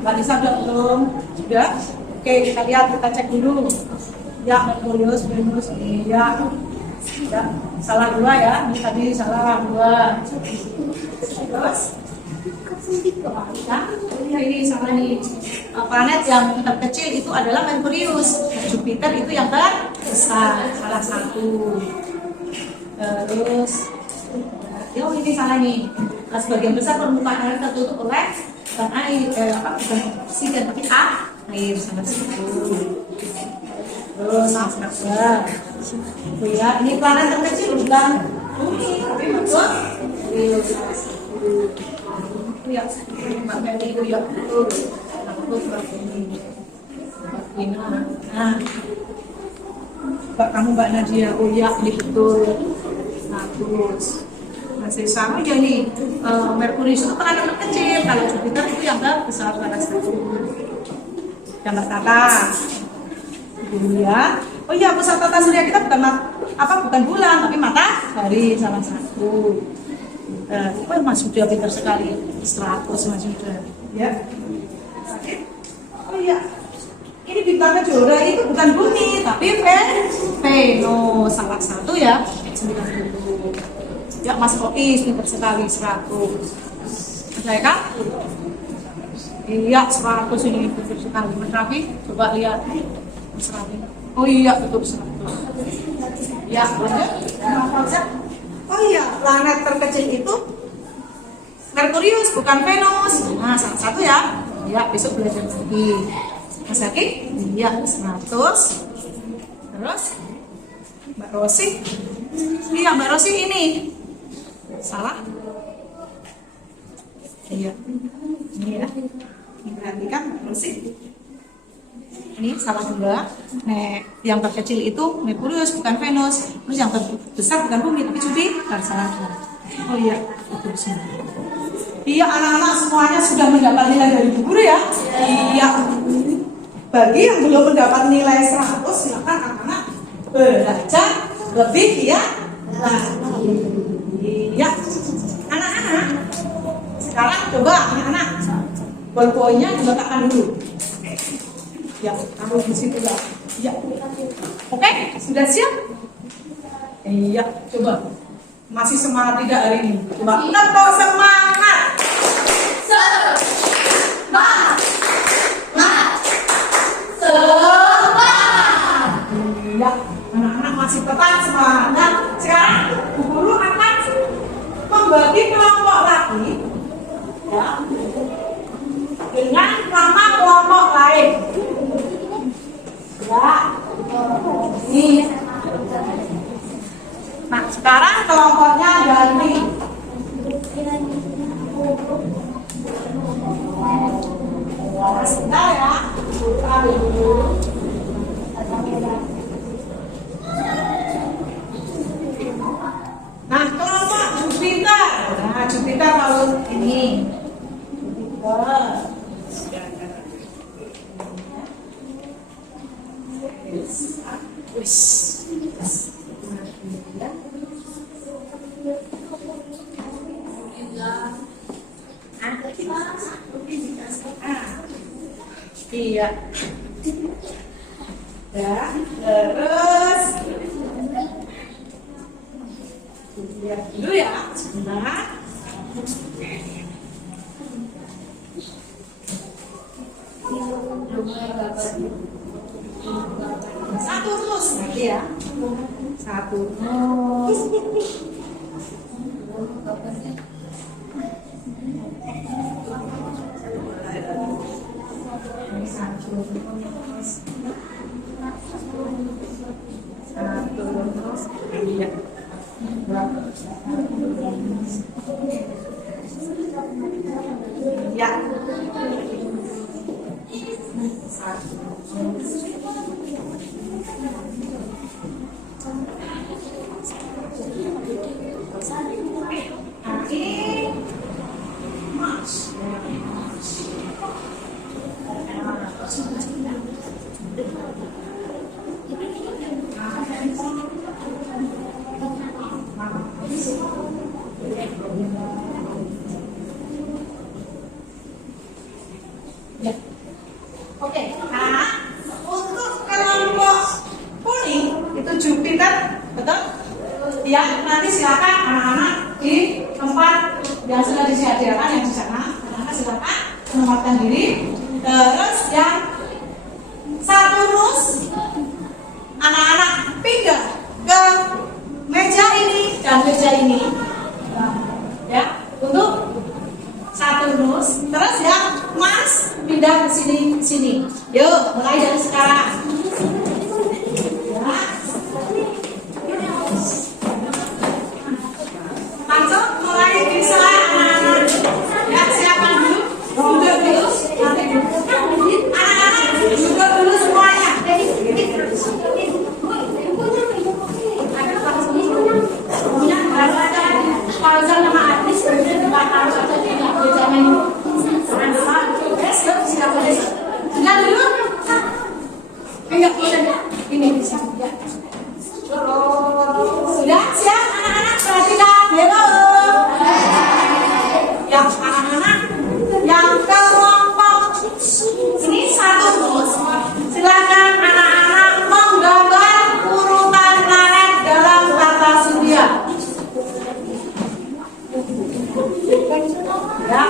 Mbak Nisa sudah belum? Sudah? Oke, kita lihat, kita cek dulu. Ya, Merkurius, Venus, iya. Ya, salah 2 ya. Ini tadi salah 2. Terus, ya, ini salah nih. Planet yang terkecil itu adalah Merkurius. Jupiter itu yang terbesar, salah 1. Terus, yo ini salah nih. Nah, sebagian besar permukaan air tertutup oleh bukan air, bukan oksigen tapi air, salah 1. Terus salah 2. Oh ya, ini planet terkecil bukan bumi, tapi betul. Salah 1. Ya, Mbak Meli itu ya betul. Aku seperti ini. Mbak Ina. Nah, kamu Mbak Nadia, oh ya ini betul. Bagus. Masih sama ya nih. Merkurius itu planet terkecil. Kalau Jupiter itu yang besar, salah 1. Ya Mbak Tata. Ya. Oh iya, pusat tata surya kita bukan bulan, tapi matahari, salah 1. Oh Mas sudah pintar sekali, 100 Mas sudah. Ya. Oh iya, ini bintang Kejora itu bukan bumi, tapi Venus, salah 1 ya, 90. Ya Mas Rois pintar sekali, 100. Ada ya Kak? Iya, 100 ini pintar sekali. Mas Raffi, coba lihat. Mas Raffi. Oh iya, betul 100. Ya, lanjut. Oh iya, planet terkecil itu Merkurius, bukan Venus. Nah, salah 1 ya. Ya, besok belajar lagi. Mas Zaki? Iya, 100. Terus Mbak Rosi? Iya, Mbak Rosi ini. Salah? Iya. Ini ya. Ini perhatikan Mbak Rosi. Ini salah 2. Nah, yang terkecil itu Merkurius bukan Venus. Terus yang terbesar bukan bumi tapi Jupiter, salah 2. Oh iya, betul semua. Iya, anak-anak semuanya sudah mendapat nilai dari Bu Guru ya? Iya. Bagi yang belum mendapat nilai 100, silakan anak-anak belajar lebih ya. Iya. Anak-anak, sekarang coba anak-anak ballpoint-nya diletakkan dulu. Ya, kamu di situ lah. Ya. Oke, sudah siap? Iya, coba. Masih semangat tidak hari ini? Coba. Nempel semangat. Semangat. Semangat. Iya, anak-anak masih tetap semangat. Sekarang Bu Guru akan membagi kelompok lagi. Ya. Dengan nama kelompok lain. Ya, ini. Nah, sekarang kelompoknya ganti. Sebentar ya. Nah, kelompok Jupiter. Nah, Jupiter kalau ini. Jupiter. Iya. Ya, terus Lihat dulu ya, sebentar. Satu terus nanti ya. Satu terus. Ya. Oke, nah untuk kelompok kuning itu Jupiter, betul? Ya, nanti silakan anak-anak di tempat yang sudah disediakan yang di sana, anak-anak silakan menempatkan diri. Terus yang Saturnus, anak-anak pindah ke meja ini dan meja ini, ya, untuk Saturnus. Terus yang Mars pindah ke sini. Yuk, mulai dari sekarang. Ya. Langsung mulai bisa anak-anak. Ya, silakan dulu. Duduk dulu. Anak-anak duduk dulu semuanya. Kalau sama artis, harus ada tidak berjalan. Sudah dulu? Enggak, ini bisa. Sudah siap anak-anak, perhatikan. Hello. Yang anak-anak yang kelompok ini Saturnus, silakan anak-anak menggambar urutan planet dalam tata surya. Ya,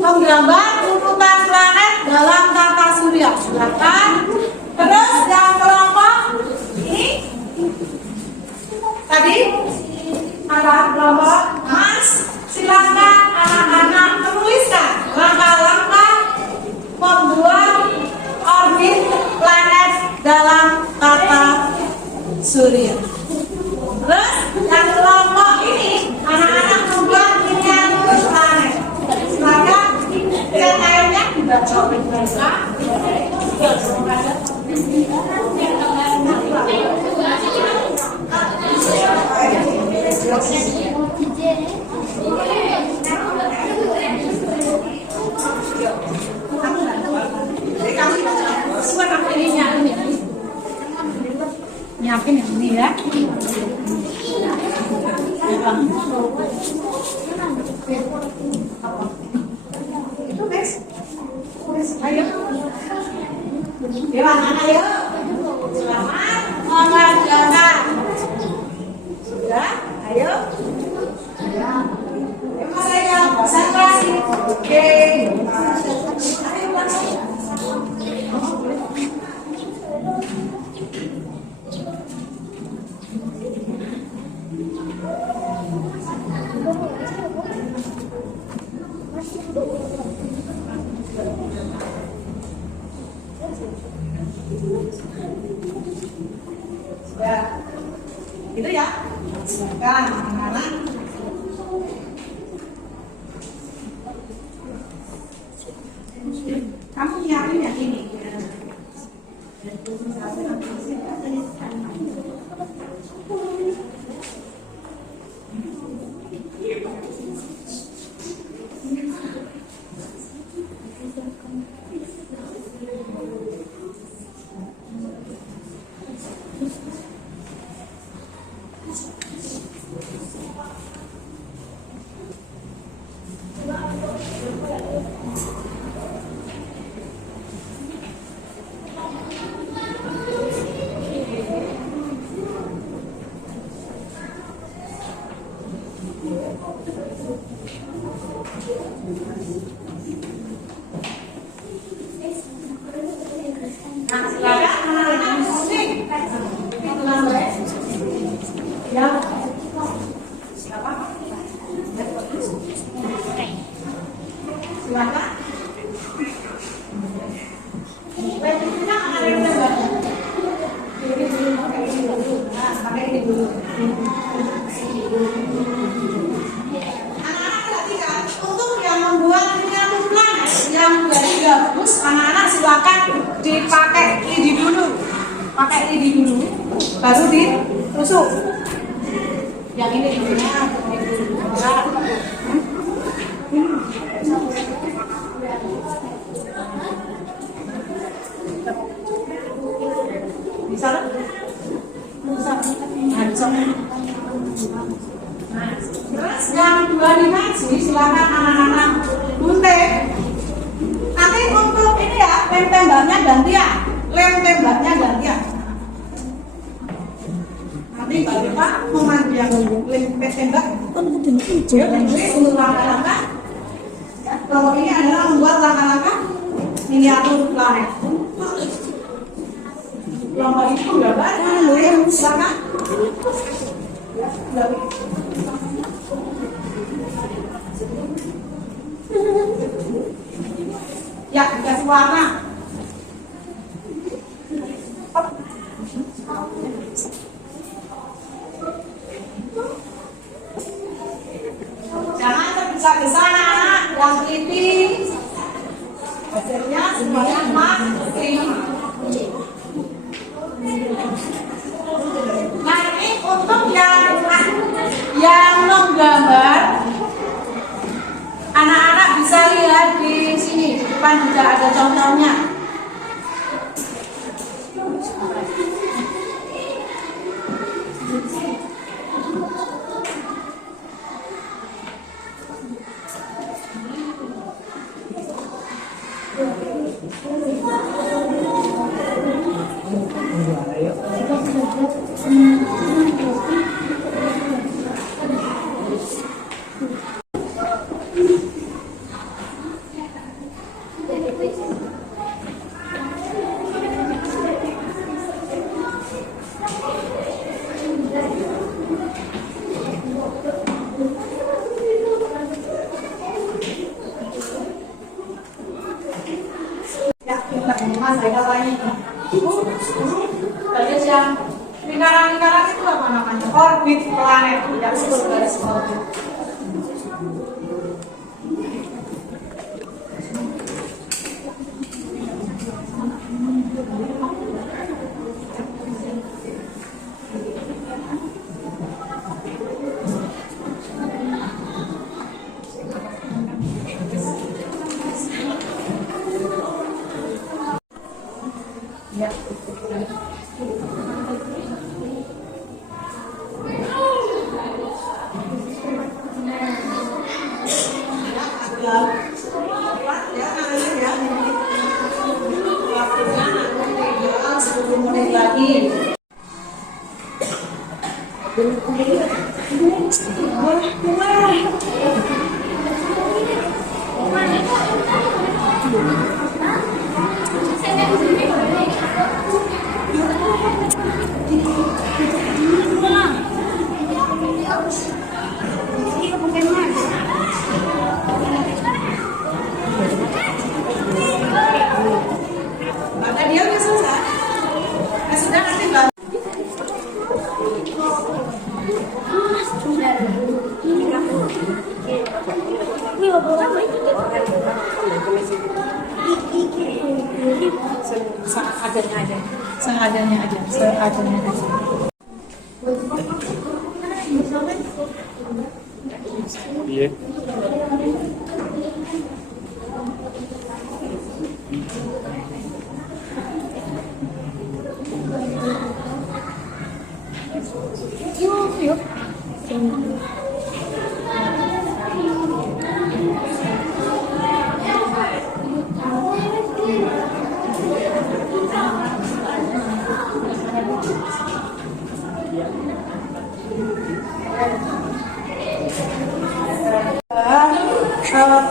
menggambar urutan planet dalam tata surya. Silakan. Terus yang kelompok ini tadi ada kelompok Mars. Silakan anak-anak menuliskan langkah-langkah membuat orbit planet dalam tata surya. Terus yang kelompok ini anak-anak membuat miniatur planet. Silakan cat airnya dibaca mereka. Nyiapin yang ini ya. Itu guys. Ayo. Gimana ayo? Selamat mengerjakan. Sudah? Ayo. Terima kasih. Konsentrasi. Oke. Ayo langsung. Sudah. Itu ya. Silakan anak-anak. Kamu nyiapin yang ini. Nah, silakan anak-anak musik. Ya. Siapa? Silakan. Anak-anak perhatikan, untuk yang membuat penyambungan yang dari gabus, anak-anak silakan dipakai lidi dulu, baru ditusuk. Yang ini lidinya, bisa lah. Terus yang dua dimensi silakan anak-anak gunting. Nanti untuk ini ya, lem tembaknya gantian. Nanti Mbak Rita memandu yang lem tembak. Ya, untuk langkah-langkah. Kalau ini adalah membuat langkah-langkah miniatur planet. Lomba itu gambar, silakan. Ya, dikasih warna. Jangan tergesa-gesa anak-anak, yang teliti. Hasilnya semuanya Nah, ini untuk yang menggambar, anak-anak bisa lihat di sini, di depan juga ada contohnya. Garis yang lingkaran-lingkaran itu apa namanya? Orbit planet, tidak disebut garis orbit. Ya. Maka dia udah selesai. Nah, sudah nanti Mbak. Seadanya aja. Iya.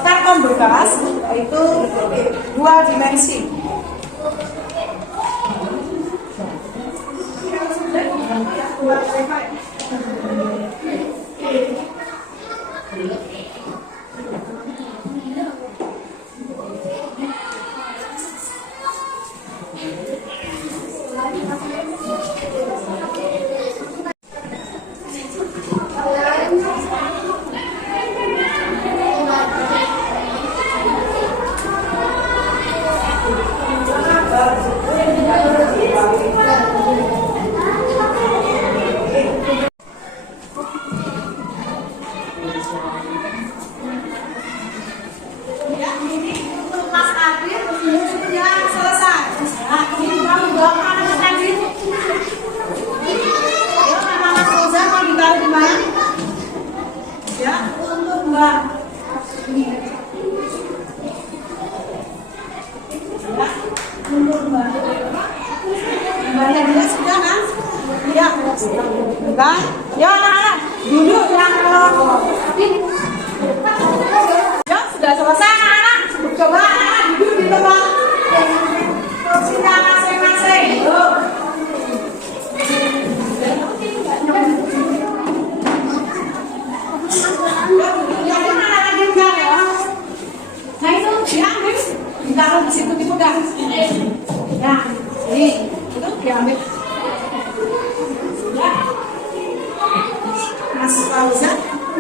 karbon bekas itu 2 dimensi. Ya, ini untuk Mas Adit sudah selesai. Nah, ini kamu bawa mana Mas Adit? Ya, nama Mas Roza mau ditaruh di mana? Ya, untuk Mbak. Ya, untuk Mbak. Mbak Nadia sudah kan? Ya, bukan? Ya, anak-anak, duduk yang ya, sudah selesai anak-anak. Coba anak-anak duduk di tempat kursinya masing-masing. Yuk. Ya, anak-anak juga ya. Nah itu diambil, ditaruh di situ dipegang. Ya, ini itu diambil. Ya, Mas Fauzan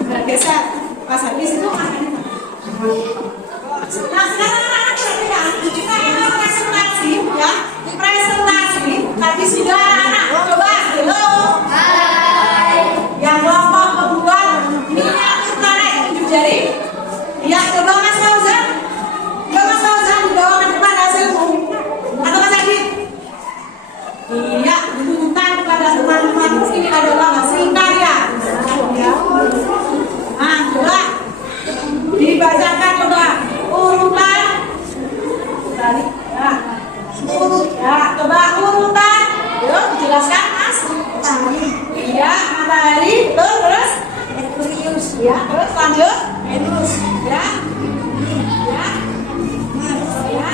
bergeser. Pas habis itu makan. Nah, sekarang anak-anak kita presentasi ya. Presentasi tadi sudah anak. Coba, halo. Hai. Yang kelompok membuat miniatur tarik 7 jari. Ya, coba Mas Fauzan. Coba Mas Fauzan dibawa ke depan hasilmu. Atau Mas Adit. Iya, ditunjukkan kepada teman-teman. Ini adalah hasil karya. Ya. Nah, coba dibacakan coba urutan tadi ya. Ya, coba urutan. Yuk, dijelaskan Mas. Iya, matahari, terus Merkurius. Ya, terus lanjut. Venus. Ya. Ya. Ya.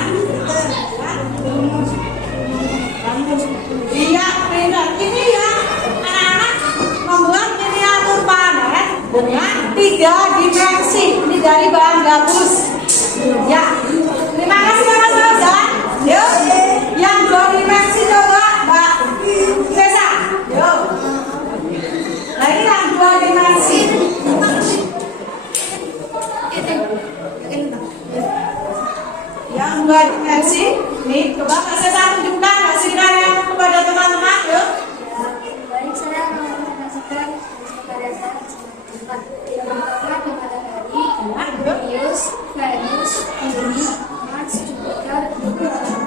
Iya, benar. Ini ya, anak-anak membuat miniatur planet dengan 3 dimensi. Ini dari bahan gabus. Ya, terima kasih ya Mas Fauzan. Yuk, yang 2 dimensi coba Mbak Tessa. Yuk. Nah ini yang 2 dimensi. Yang 2 dimensi. Nih, coba Mbak Tessa tunjukkan hasil karya kepada teman-teman. Yuk. Baik, saya mau menyaksikan karya saya yang pertama di matahari, Merkurius, Venus, Bumi, Mars, Jupiter,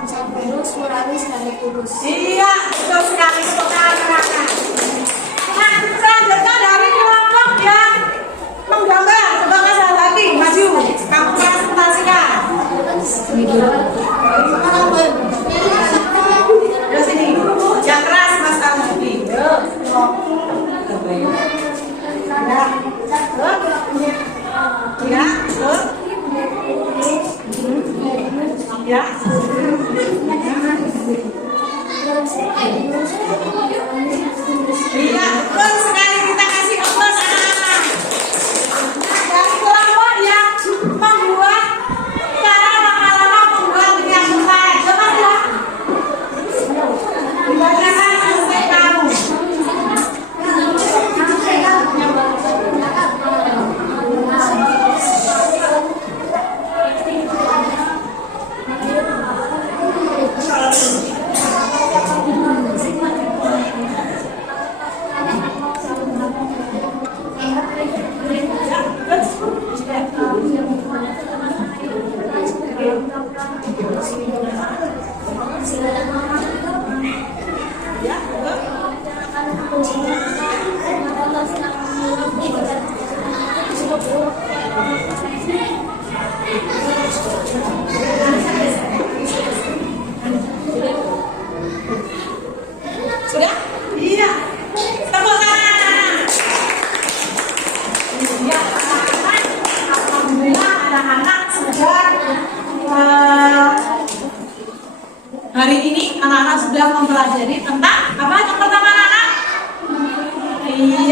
Saturnus, Uranus, dan Neptunus. Iya, betul sekali anak-anak. Nah, selanjutnya dari kelompok yang menggambar. Coba Mas Hati, maju. Kamu presentasikan. Di sini, yang keras Mas Hati. Ya, betul. Ya.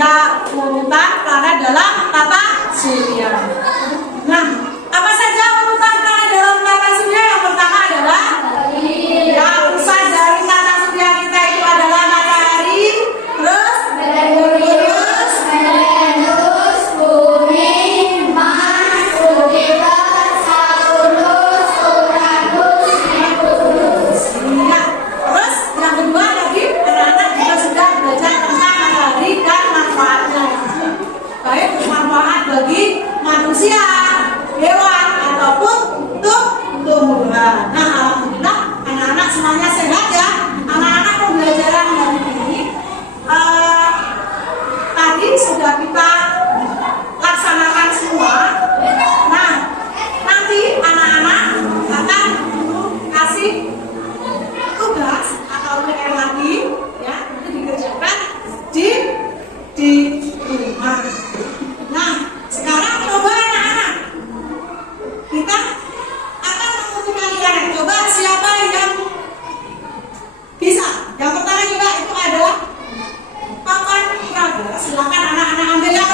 ya urutan planet dalam tata surya. Nah, apa saja urutan planet dalam tata surya? Yang pertama adalah yang pusat dari tata surya kita itu adalah matahari, terus Venus, Bumi, Mars, Jupiter, Saturnus, Uranus, Neptunus. ya. Terus yang kedua lagi anak-anak juga sudah belajar tentang matahari dan manfaatnya, baik bermanfaat bagi manusia, hewan ataupun untuk tumbuhan. Nah, alhamdulillah anak-anak semuanya sehat ya. Anak-anak pembelajaran hari ini tadi sudah kita laksanakan semua. Nah, nanti anak-anak akan kasih tugas atau PR lagi ya, itu dikerjakan di rumah. Nah, sekarang coba anak-anak kita akan menguji kalian. Coba siapa yang bisa? Yang pertama juga itu adalah papan praga. Silakan anak-anak ambil yang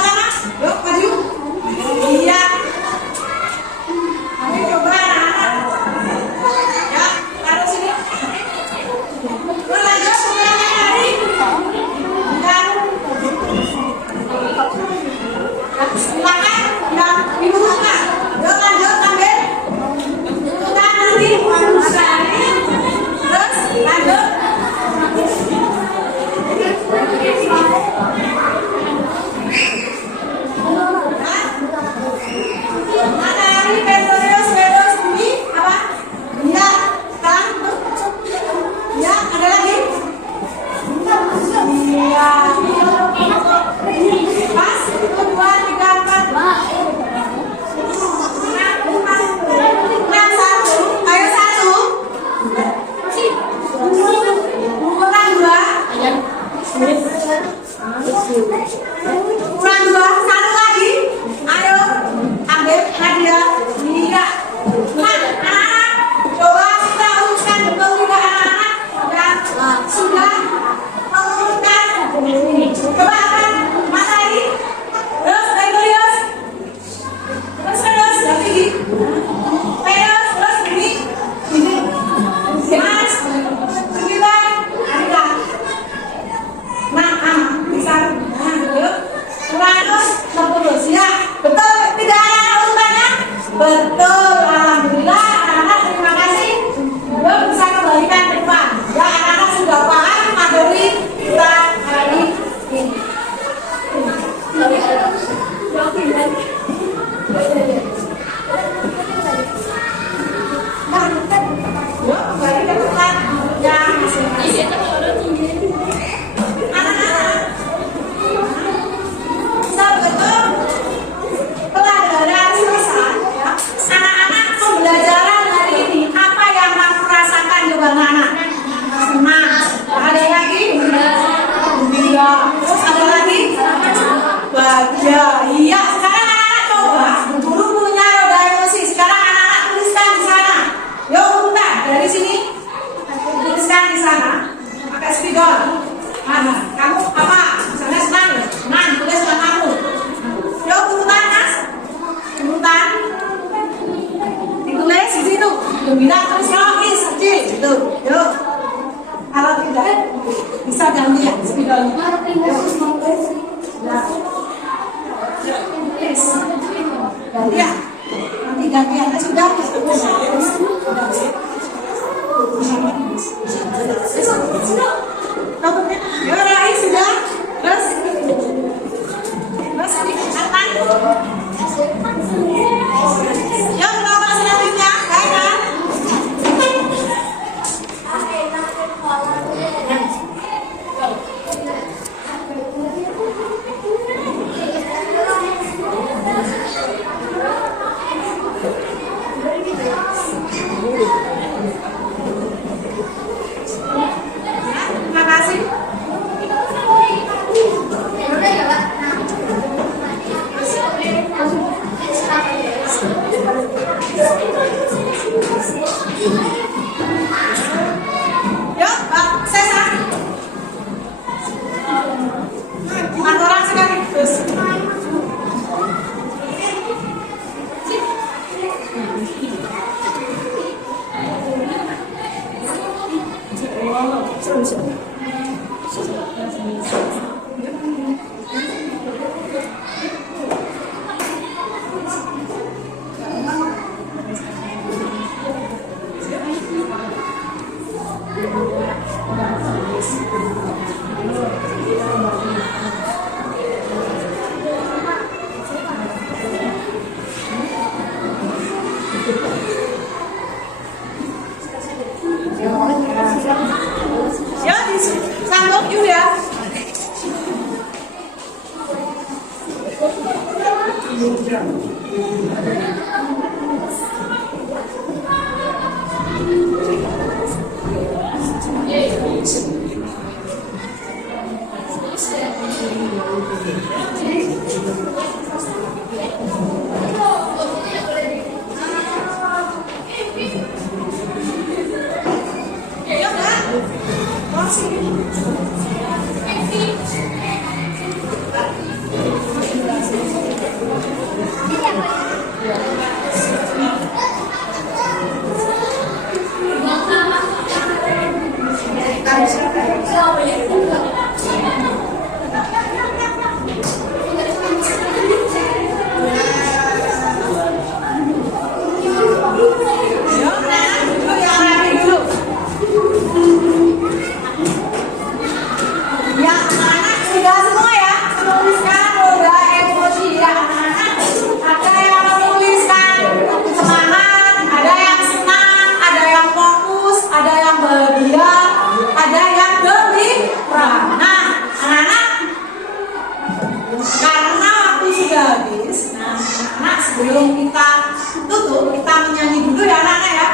Sebelum kita tutup, kita menyanyi dulu ya anak-anak ya.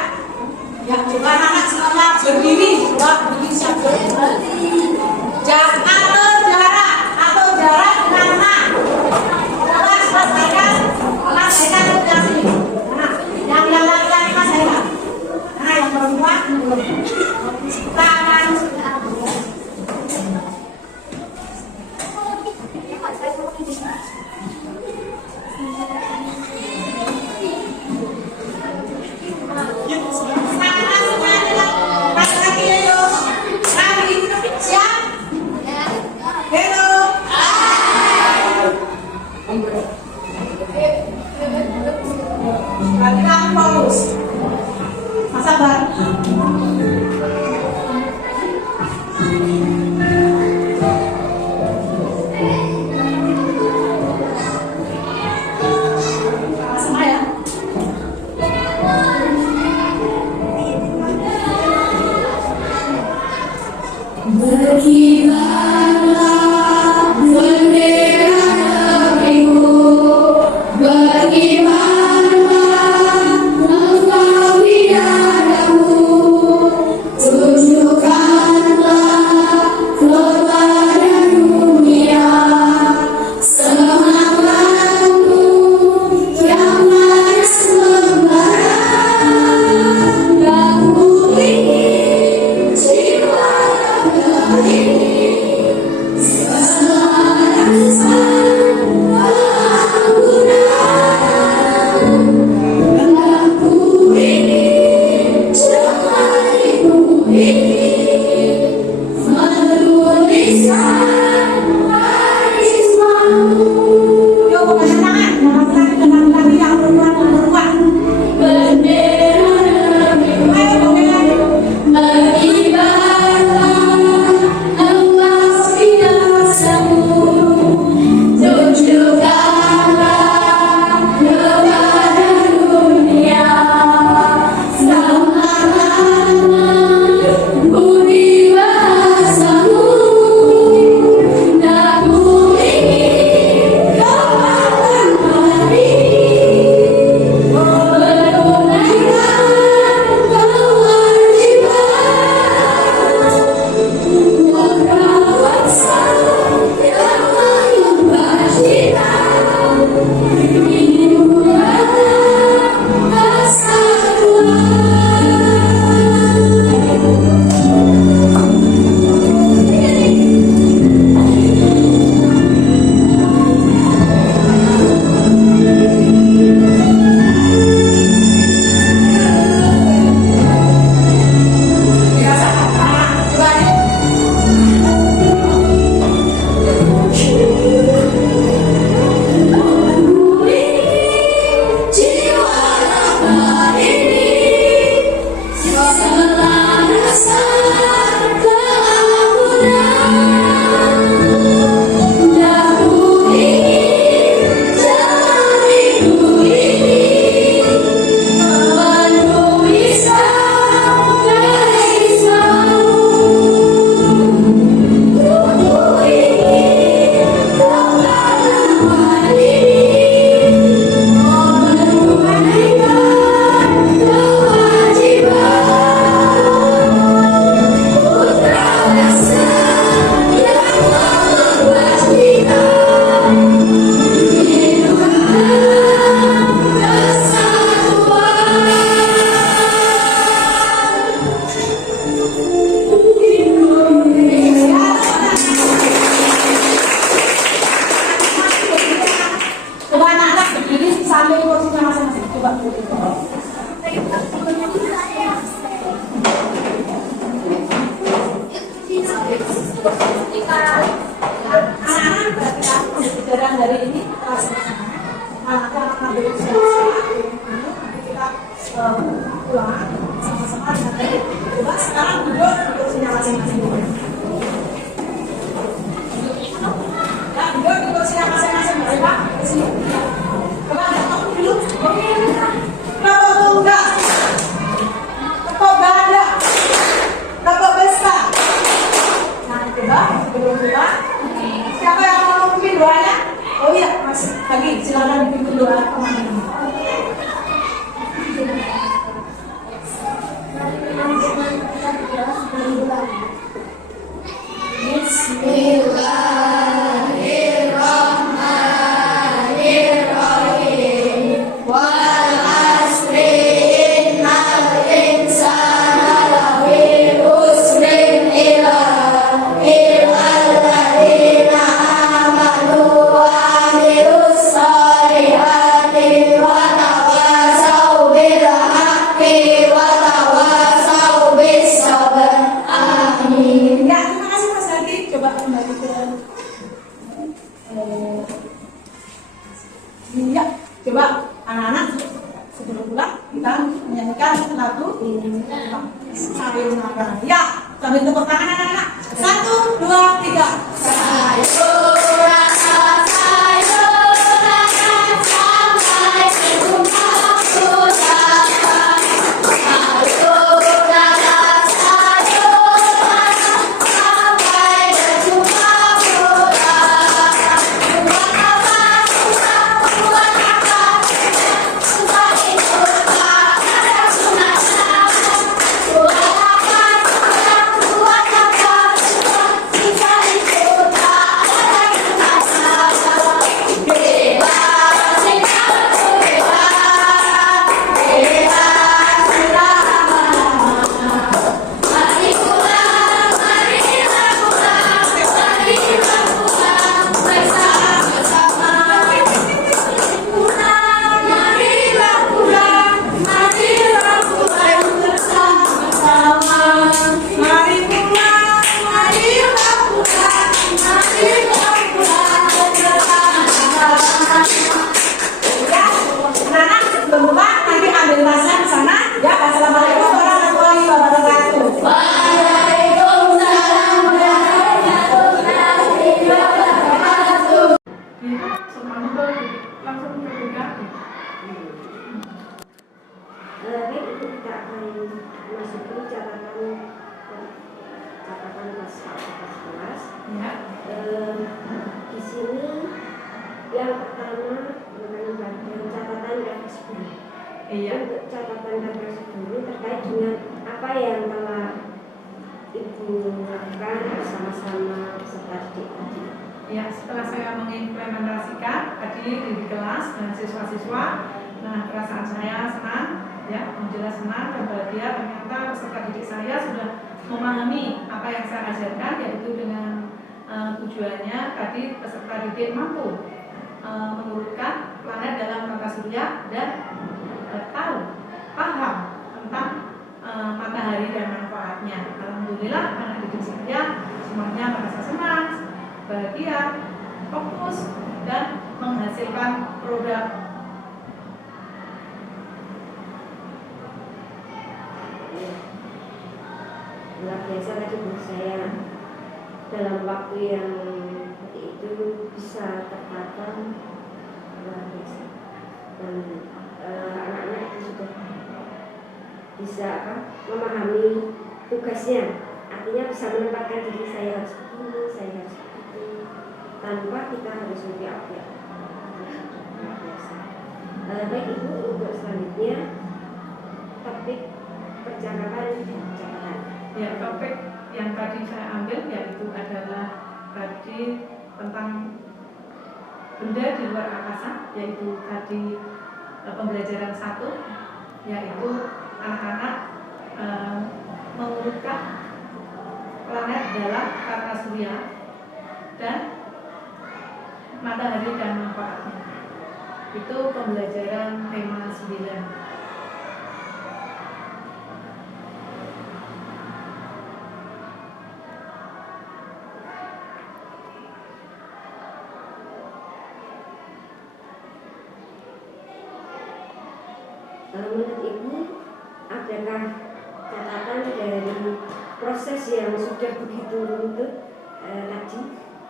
Ya, coba anak-anak semuanya berdiri. Coba berdiri siapa? Atau jarak karena mas saya udah sini. Nah, yang laki-laki mas saya. Nah, yang perempuan tangan. ambil porsinya masing-masing. Coba. Anak-anak pelajaran dari ini kelas anak-anak ambil kita pulang sama-sama dengan tadi. Coba sekarang duduk di kursinya masing-masing. Ya, duduk di kursinya masing-masing. Pak, di sini. Coba tepuk dulu. Tepuk tunggal. Tepuk ganda. Tepuk besar. Nah, coba sebelum buka. Siapa yang mau bikin doanya? Oh iya, Mas. Lagi silakan bikin doa kemana? Bismillahirrahmanirrahim. Wal asri innal insana lafi khusrin illa alladzina amanu wa amilus solihati wa tawasaw bil haqqi wa tawasaw bis sabr. Amin. Ya, terima kasih Mas Hadi. Coba kembali ke ya, coba anak-anak sebelum pulang kita menyanyikan lagu sambil makan. Ya, sambil tepuk tangan anak-anak. 1, 2, 3. Di sini yang pertama mengenai catatan refleksi dulu. Untuk catatan refleksi dulu terkait dengan apa yang telah Ibu lakukan bersama-sama peserta didik tadi. Ya, setelah saya mengimplementasikan tadi di kelas dengan siswa-siswa, nah perasaan saya senang, ya, jelas senang dan bahagia. Ternyata peserta didik saya sudah memahami apa yang saya ajarkan, yaitu dengan tujuannya tadi peserta didik mampu mengurutkan planet dalam tata surya dan paham tentang matahari dan manfaatnya. Alhamdulillah anak didik saya semuanya merasa senang, bahagia, fokus dan menghasilkan produk. Luar biasa tadi Bu, saya dalam waktu yang seperti itu bisa tertata luar biasa, dan anak-anak itu sudah bisa memahami tugasnya, artinya bisa menempatkan diri, saya harus begini, saya harus begitu, tanpa kita harus membiak-biak. Luar biasa. Baik Ibu, untuk selanjutnya topik percakapan dan catatan. Ya, topik yang tadi saya ambil yaitu adalah tadi tentang benda di luar angkasa, yaitu tadi pembelajaran 1, yaitu anak-anak mengurutkan planet dalam tata surya dan matahari dan manfaatnya. Itu pembelajaran tema 9. Menurut Ibu, adakah catatan dari proses yang sudah begitu runtut tadi?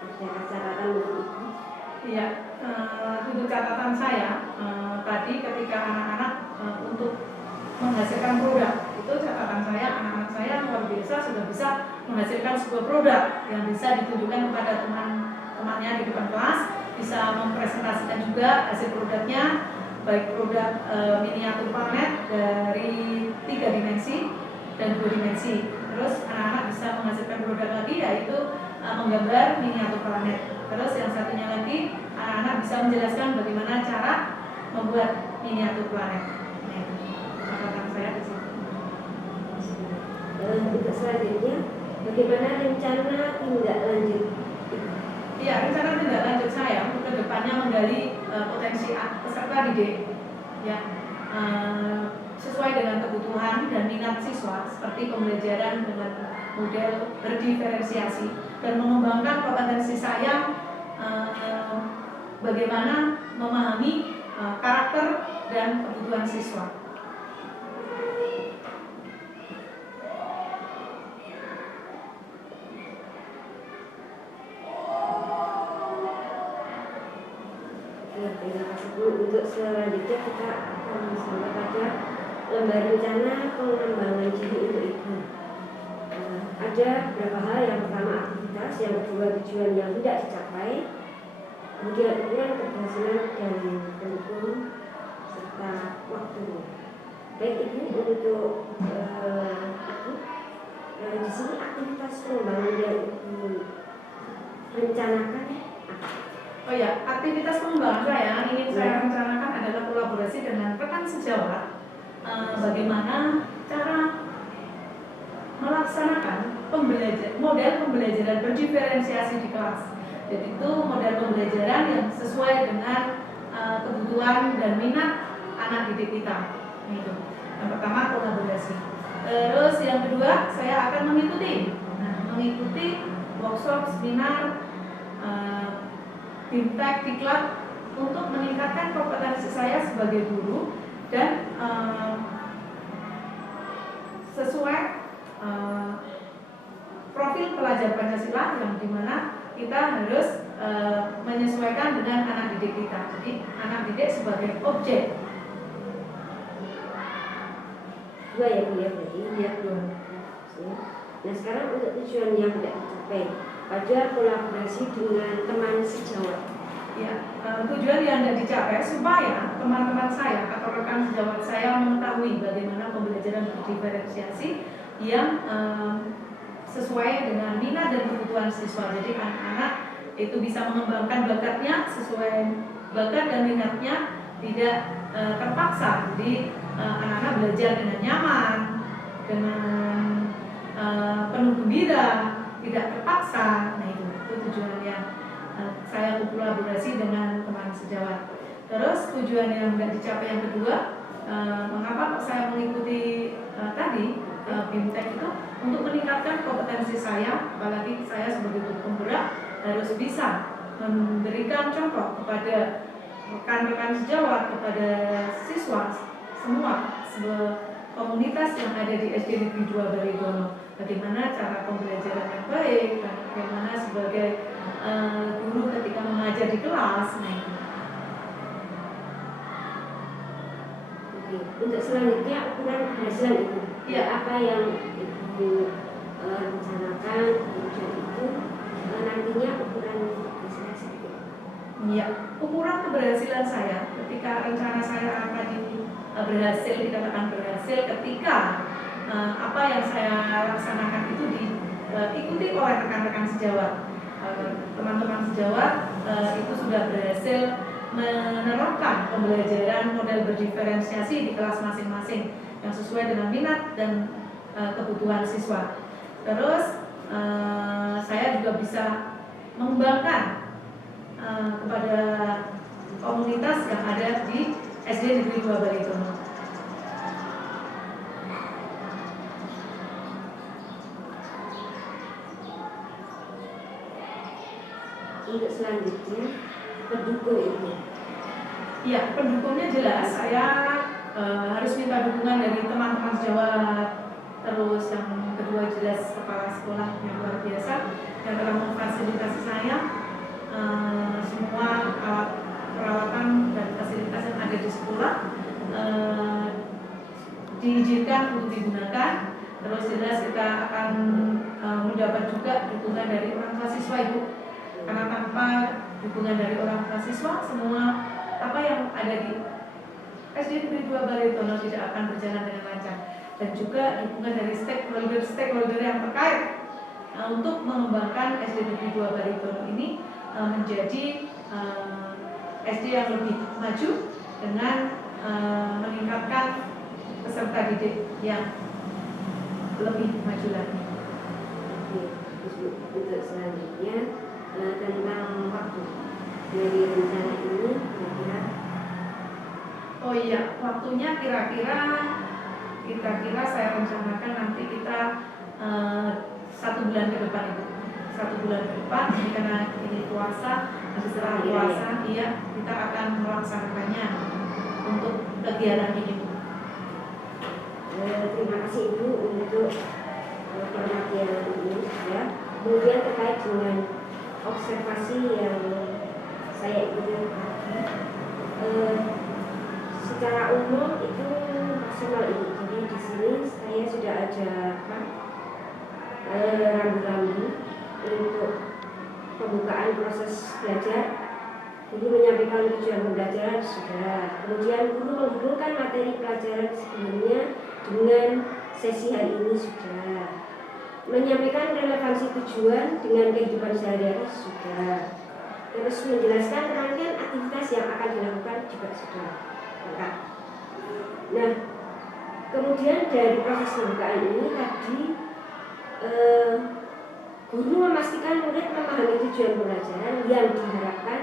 Adakah catatan menurut Ibu? Iya, untuk catatan saya tadi ketika anak-anak untuk menghasilkan produk, itu catatan saya, anak-anak saya luar biasa sudah bisa menghasilkan sebuah produk yang bisa ditunjukkan kepada teman-temannya di depan kelas, bisa mempresentasikan juga hasil produknya, baik produk miniatur planet dari 3 dimensi dan 2 dimensi. Terus anak-anak bisa menghasilkan produk lagi yaitu menggambar miniatur planet. Terus yang satunya lagi anak-anak bisa menjelaskan bagaimana cara membuat miniatur planet. Nah, itu catatan saya di sini. Untuk selanjutnya, bagaimana rencana tindak lanjut? Iya, rencana tindak lanjut saya untuk kedepannya menggali potensi peserta didik, ya, sesuai dengan kebutuhan dan minat siswa, seperti pembelajaran dengan model berdiferensiasi dan mengembangkan kompetensi saya bagaimana memahami karakter dan kebutuhan siswa. Terima kasih Bu. Untuk selanjutnya kita akan sampai pada lembar rencana pengembangan diri untuk Ibu. Ada beberapa hal. Yang pertama aktivitas, yang kedua tujuan yang tidak dicapai, kemudian keberhasilan dan pendukung serta waktu. Baik Ibu, untuk Ibu di sini aktivitas pengembangan yang Ibu rencanakan apa? Oh ya, aktivitas pengembangan saya yang ingin saya rencanakan adalah kolaborasi dengan rekan sejawat. Bagaimana cara melaksanakan model pembelajaran berdiferensiasi di kelas. Jadi itu model pembelajaran yang sesuai dengan kebutuhan dan minat anak didik kita. Itu. Yang pertama kolaborasi. Terus yang kedua saya akan mengikuti workshop, seminar, BIMTEK, Diklat untuk meningkatkan kompetensi saya sebagai guru dan sesuai profil pelajar Pancasila yang dimana kita harus menyesuaikan dengan anak didik kita. Jadi anak didik sebagai objek. Dua ya Bu ya berarti? Iya, dua. Nah sekarang untuk tujuan yang tidak dicapai pada kolaborasi dengan teman sejawat. Ya, tujuan yang tidak dicapai supaya teman-teman saya atau rekan sejawat saya mengetahui bagaimana pembelajaran berdiferensiasi yang sesuai dengan minat dan kebutuhan siswa. Jadi anak-anak itu bisa mengembangkan bakatnya sesuai bakat dan minatnya, tidak terpaksa. Jadi anak-anak belajar dengan nyaman, dengan penuh gembira, tidak terpaksa. Nah itu tujuan yang saya kolaborasi dengan teman sejawat. Terus tujuan yang tidak dicapai yang kedua, mengapa saya mengikuti tadi BIMTEK itu untuk meningkatkan kompetensi saya, apalagi saya sebagai guru penggerak harus bisa memberikan contoh kepada rekan-rekan sejawat, kepada siswa semua komunitas yang ada di SD Negeri 2 Balidono. Bagaimana cara pembelajaran yang baik, bagaimana sebagai guru ketika mengajar di kelas. Nah, itu. Oke. Untuk selanjutnya ukuran keberhasilan Ibu. Ya. Apa yang Ibu rencanakan tujuan itu nantinya ukuran keberhasilan seperti apa? Ya, ukuran keberhasilan saya ketika rencana saya akan berhasil, dikatakan berhasil ketika apa yang saya laksanakan itu diikuti oleh rekan-rekan sejawat. Teman-teman sejawat itu sudah berhasil menerapkan pembelajaran model berdiferensiasi di kelas masing-masing yang sesuai dengan minat dan kebutuhan siswa. Terus saya juga bisa mengembangkan kepada komunitas yang ada di SD Negeri 2 Baritono. Untuk selanjutnya pendukung itu. Ya, pendukungnya jelas. Saya harus minta dukungan dari teman-teman sejawat. Terus yang kedua jelas kepala sekolah yang luar biasa yang telah memfasilitasi saya semua alat peralatan dan fasilitas yang ada di sekolah diizinkan untuk digunakan. Terus jelas kita akan mendapat juga dukungan dari orang tua siswa, Ibu. Karena tanpa dukungan dari orang tua siswa, semua apa yang ada di SD Negeri 2 Baritono tidak akan berjalan dengan lancar. Dan juga dukungan dari stakeholder yang terkait untuk mengembangkan SD Negeri 2 Baritono ini menjadi SD yang lebih maju dengan meningkatkan peserta didik yang lebih maju lagi. Untuk selanjutnya tentang waktu dari rencana ini kira-kira. Oh iya, waktunya kira-kira saya rencanakan nanti kita 1 bulan ke depan, Ibu. 1 bulan ke depan, ini karena ini puasa, setelah puasa, iya, kita akan melaksanakannya untuk kegiatan ini. Terima kasih Ibu untuk perhatian ini ya. Kemudian terkait dengan observasi yang saya ikuti secara umum itu maksimal ini. Jadi di sini saya sudah ada rambu-rambu untuk pembukaan proses belajar. Guru menyampaikan tujuan pembelajaran sudah. Kemudian guru menghubungkan materi pelajaran sebelumnya dengan sesi hari ini sudah. Menyampaikan relevansi tujuan dengan kehidupan sehari-hari sudah. Terus menjelaskan rangkaian aktivitas yang akan dilakukan juga sudah lengkap. Nah, kemudian dari proses pembukaan ini tadi guru memastikan murid memahami tujuan pembelajaran yang diharapkan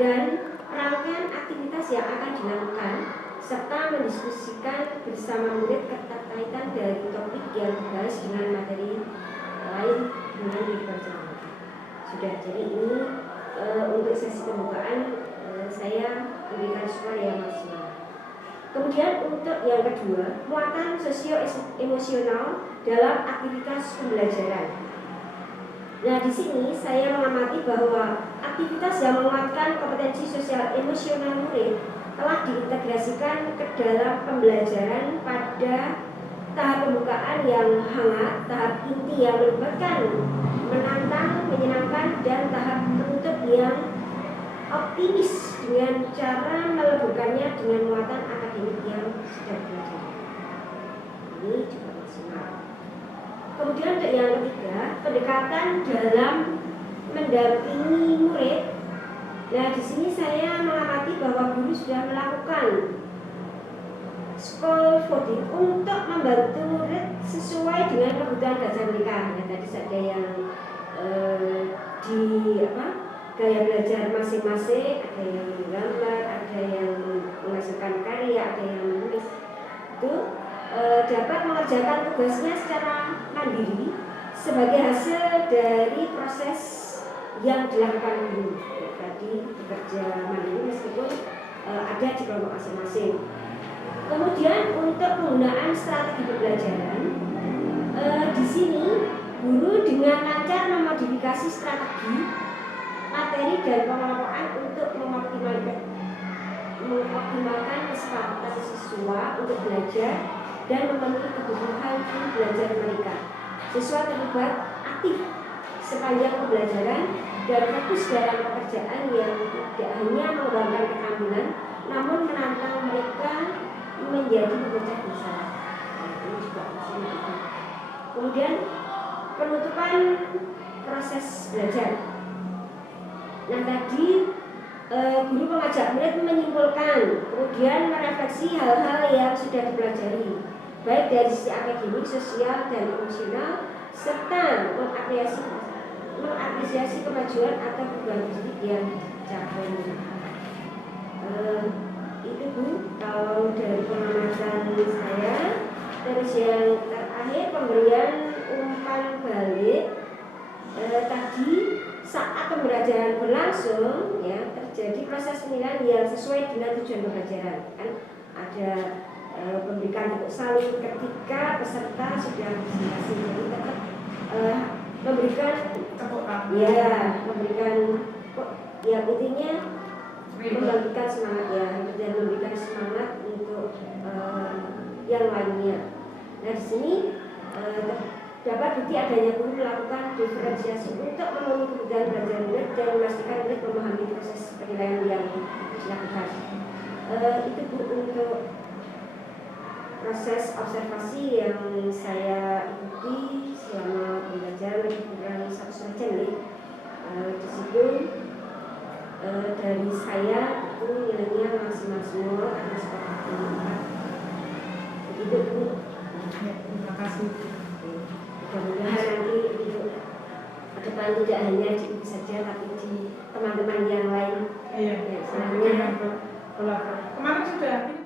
dan rangkaian aktivitas yang akan dilakukan serta mendiskusikan bersama murid keterkaitan dari topik yang dibahas dengan materi lain dengan kehidupan. Sudah, jadi ini untuk sesi pembukaan saya memberikan skor yang maksimal. Kemudian untuk yang kedua, muatan sosio-emosional dalam aktivitas pembelajaran. Nah, di sini saya mengamati bahwa aktivitas yang menguatkan kompetensi sosial emosional murid telah diintegrasikan ke dalam pembelajaran pada tahap pembukaan yang hangat, tahap inti yang melibatkan, menantang, menyenangkan, dan tahap penutup yang optimis dengan cara meleburkannya dengan muatan akademik yang sudah belajar. Ini juga maksimal. Kemudian untuk yang ketiga, pendekatan dalam mendampingi murid. Nah, di sini saya mengamati bahwa guru sudah melakukan scaffolding untuk membantu murid sesuai dengan kebutuhan belajar mereka. Ya, tadi ada yang gaya belajar masing-masing, ada yang menggambar, ada yang menghasilkan karya, ada yang menulis. Itu dapat mengerjakan tugasnya secara mandiri sebagai hasil dari proses yang dilakukan guru. Tadi bekerja mandiri meskipun ada di kelompok masing-masing. Kemudian untuk penggunaan strategi pembelajaran, di sini guru dengan lancar memodifikasi strategi, materi dan pengelompokan untuk mengoptimalkan kesepakatan siswa untuk belajar dan memenuhi kebutuhan belajar mereka. Siswa terlibat aktif sepanjang pembelajaran dan fokus dalam pekerjaan yang tidak hanya mengembangkan keterampilan, namun menantang mereka menjadi pemecah bersama. Ini juga maksimal. Kemudian penutupan proses belajar. Nah, tadi guru mengajak murid menyimpulkan, kemudian merefleksi hal-hal yang sudah dipelajari, baik dari sisi akademik, sosial, dan emosional, serta mengapresiasi kemajuan atau perubahan didik yang dicapai. saat pembelajaran berlangsung ya terjadi proses penilaian yang sesuai dengan tujuan pembelajaran. Kan ada pemberikan bentuk salin ketika peserta sudah presentasi, jadi tetap memberikan ya intinya membangkitkan semangat ya dan memberikan semangat untuk yang lainnya. Nah di sini dapat bukti adanya guru melakukan diferensiasi untuk memenuhi kebutuhan belajar murid dan memastikan murid memahami proses penilaian yang dilakukan. Itu Bu untuk proses observasi yang saya ikuti selama pembelajaran lebih kurang 1,5 jam nih. Di situ dari saya itu nilainya maksimal semua karena seperti begitu Bu. Terima kasih. Mudah-mudahan nanti untuk ke depan tidak hanya di ibu saja tapi di teman-teman yang lain. Iya. Ya, sebenarnya kemarin sudah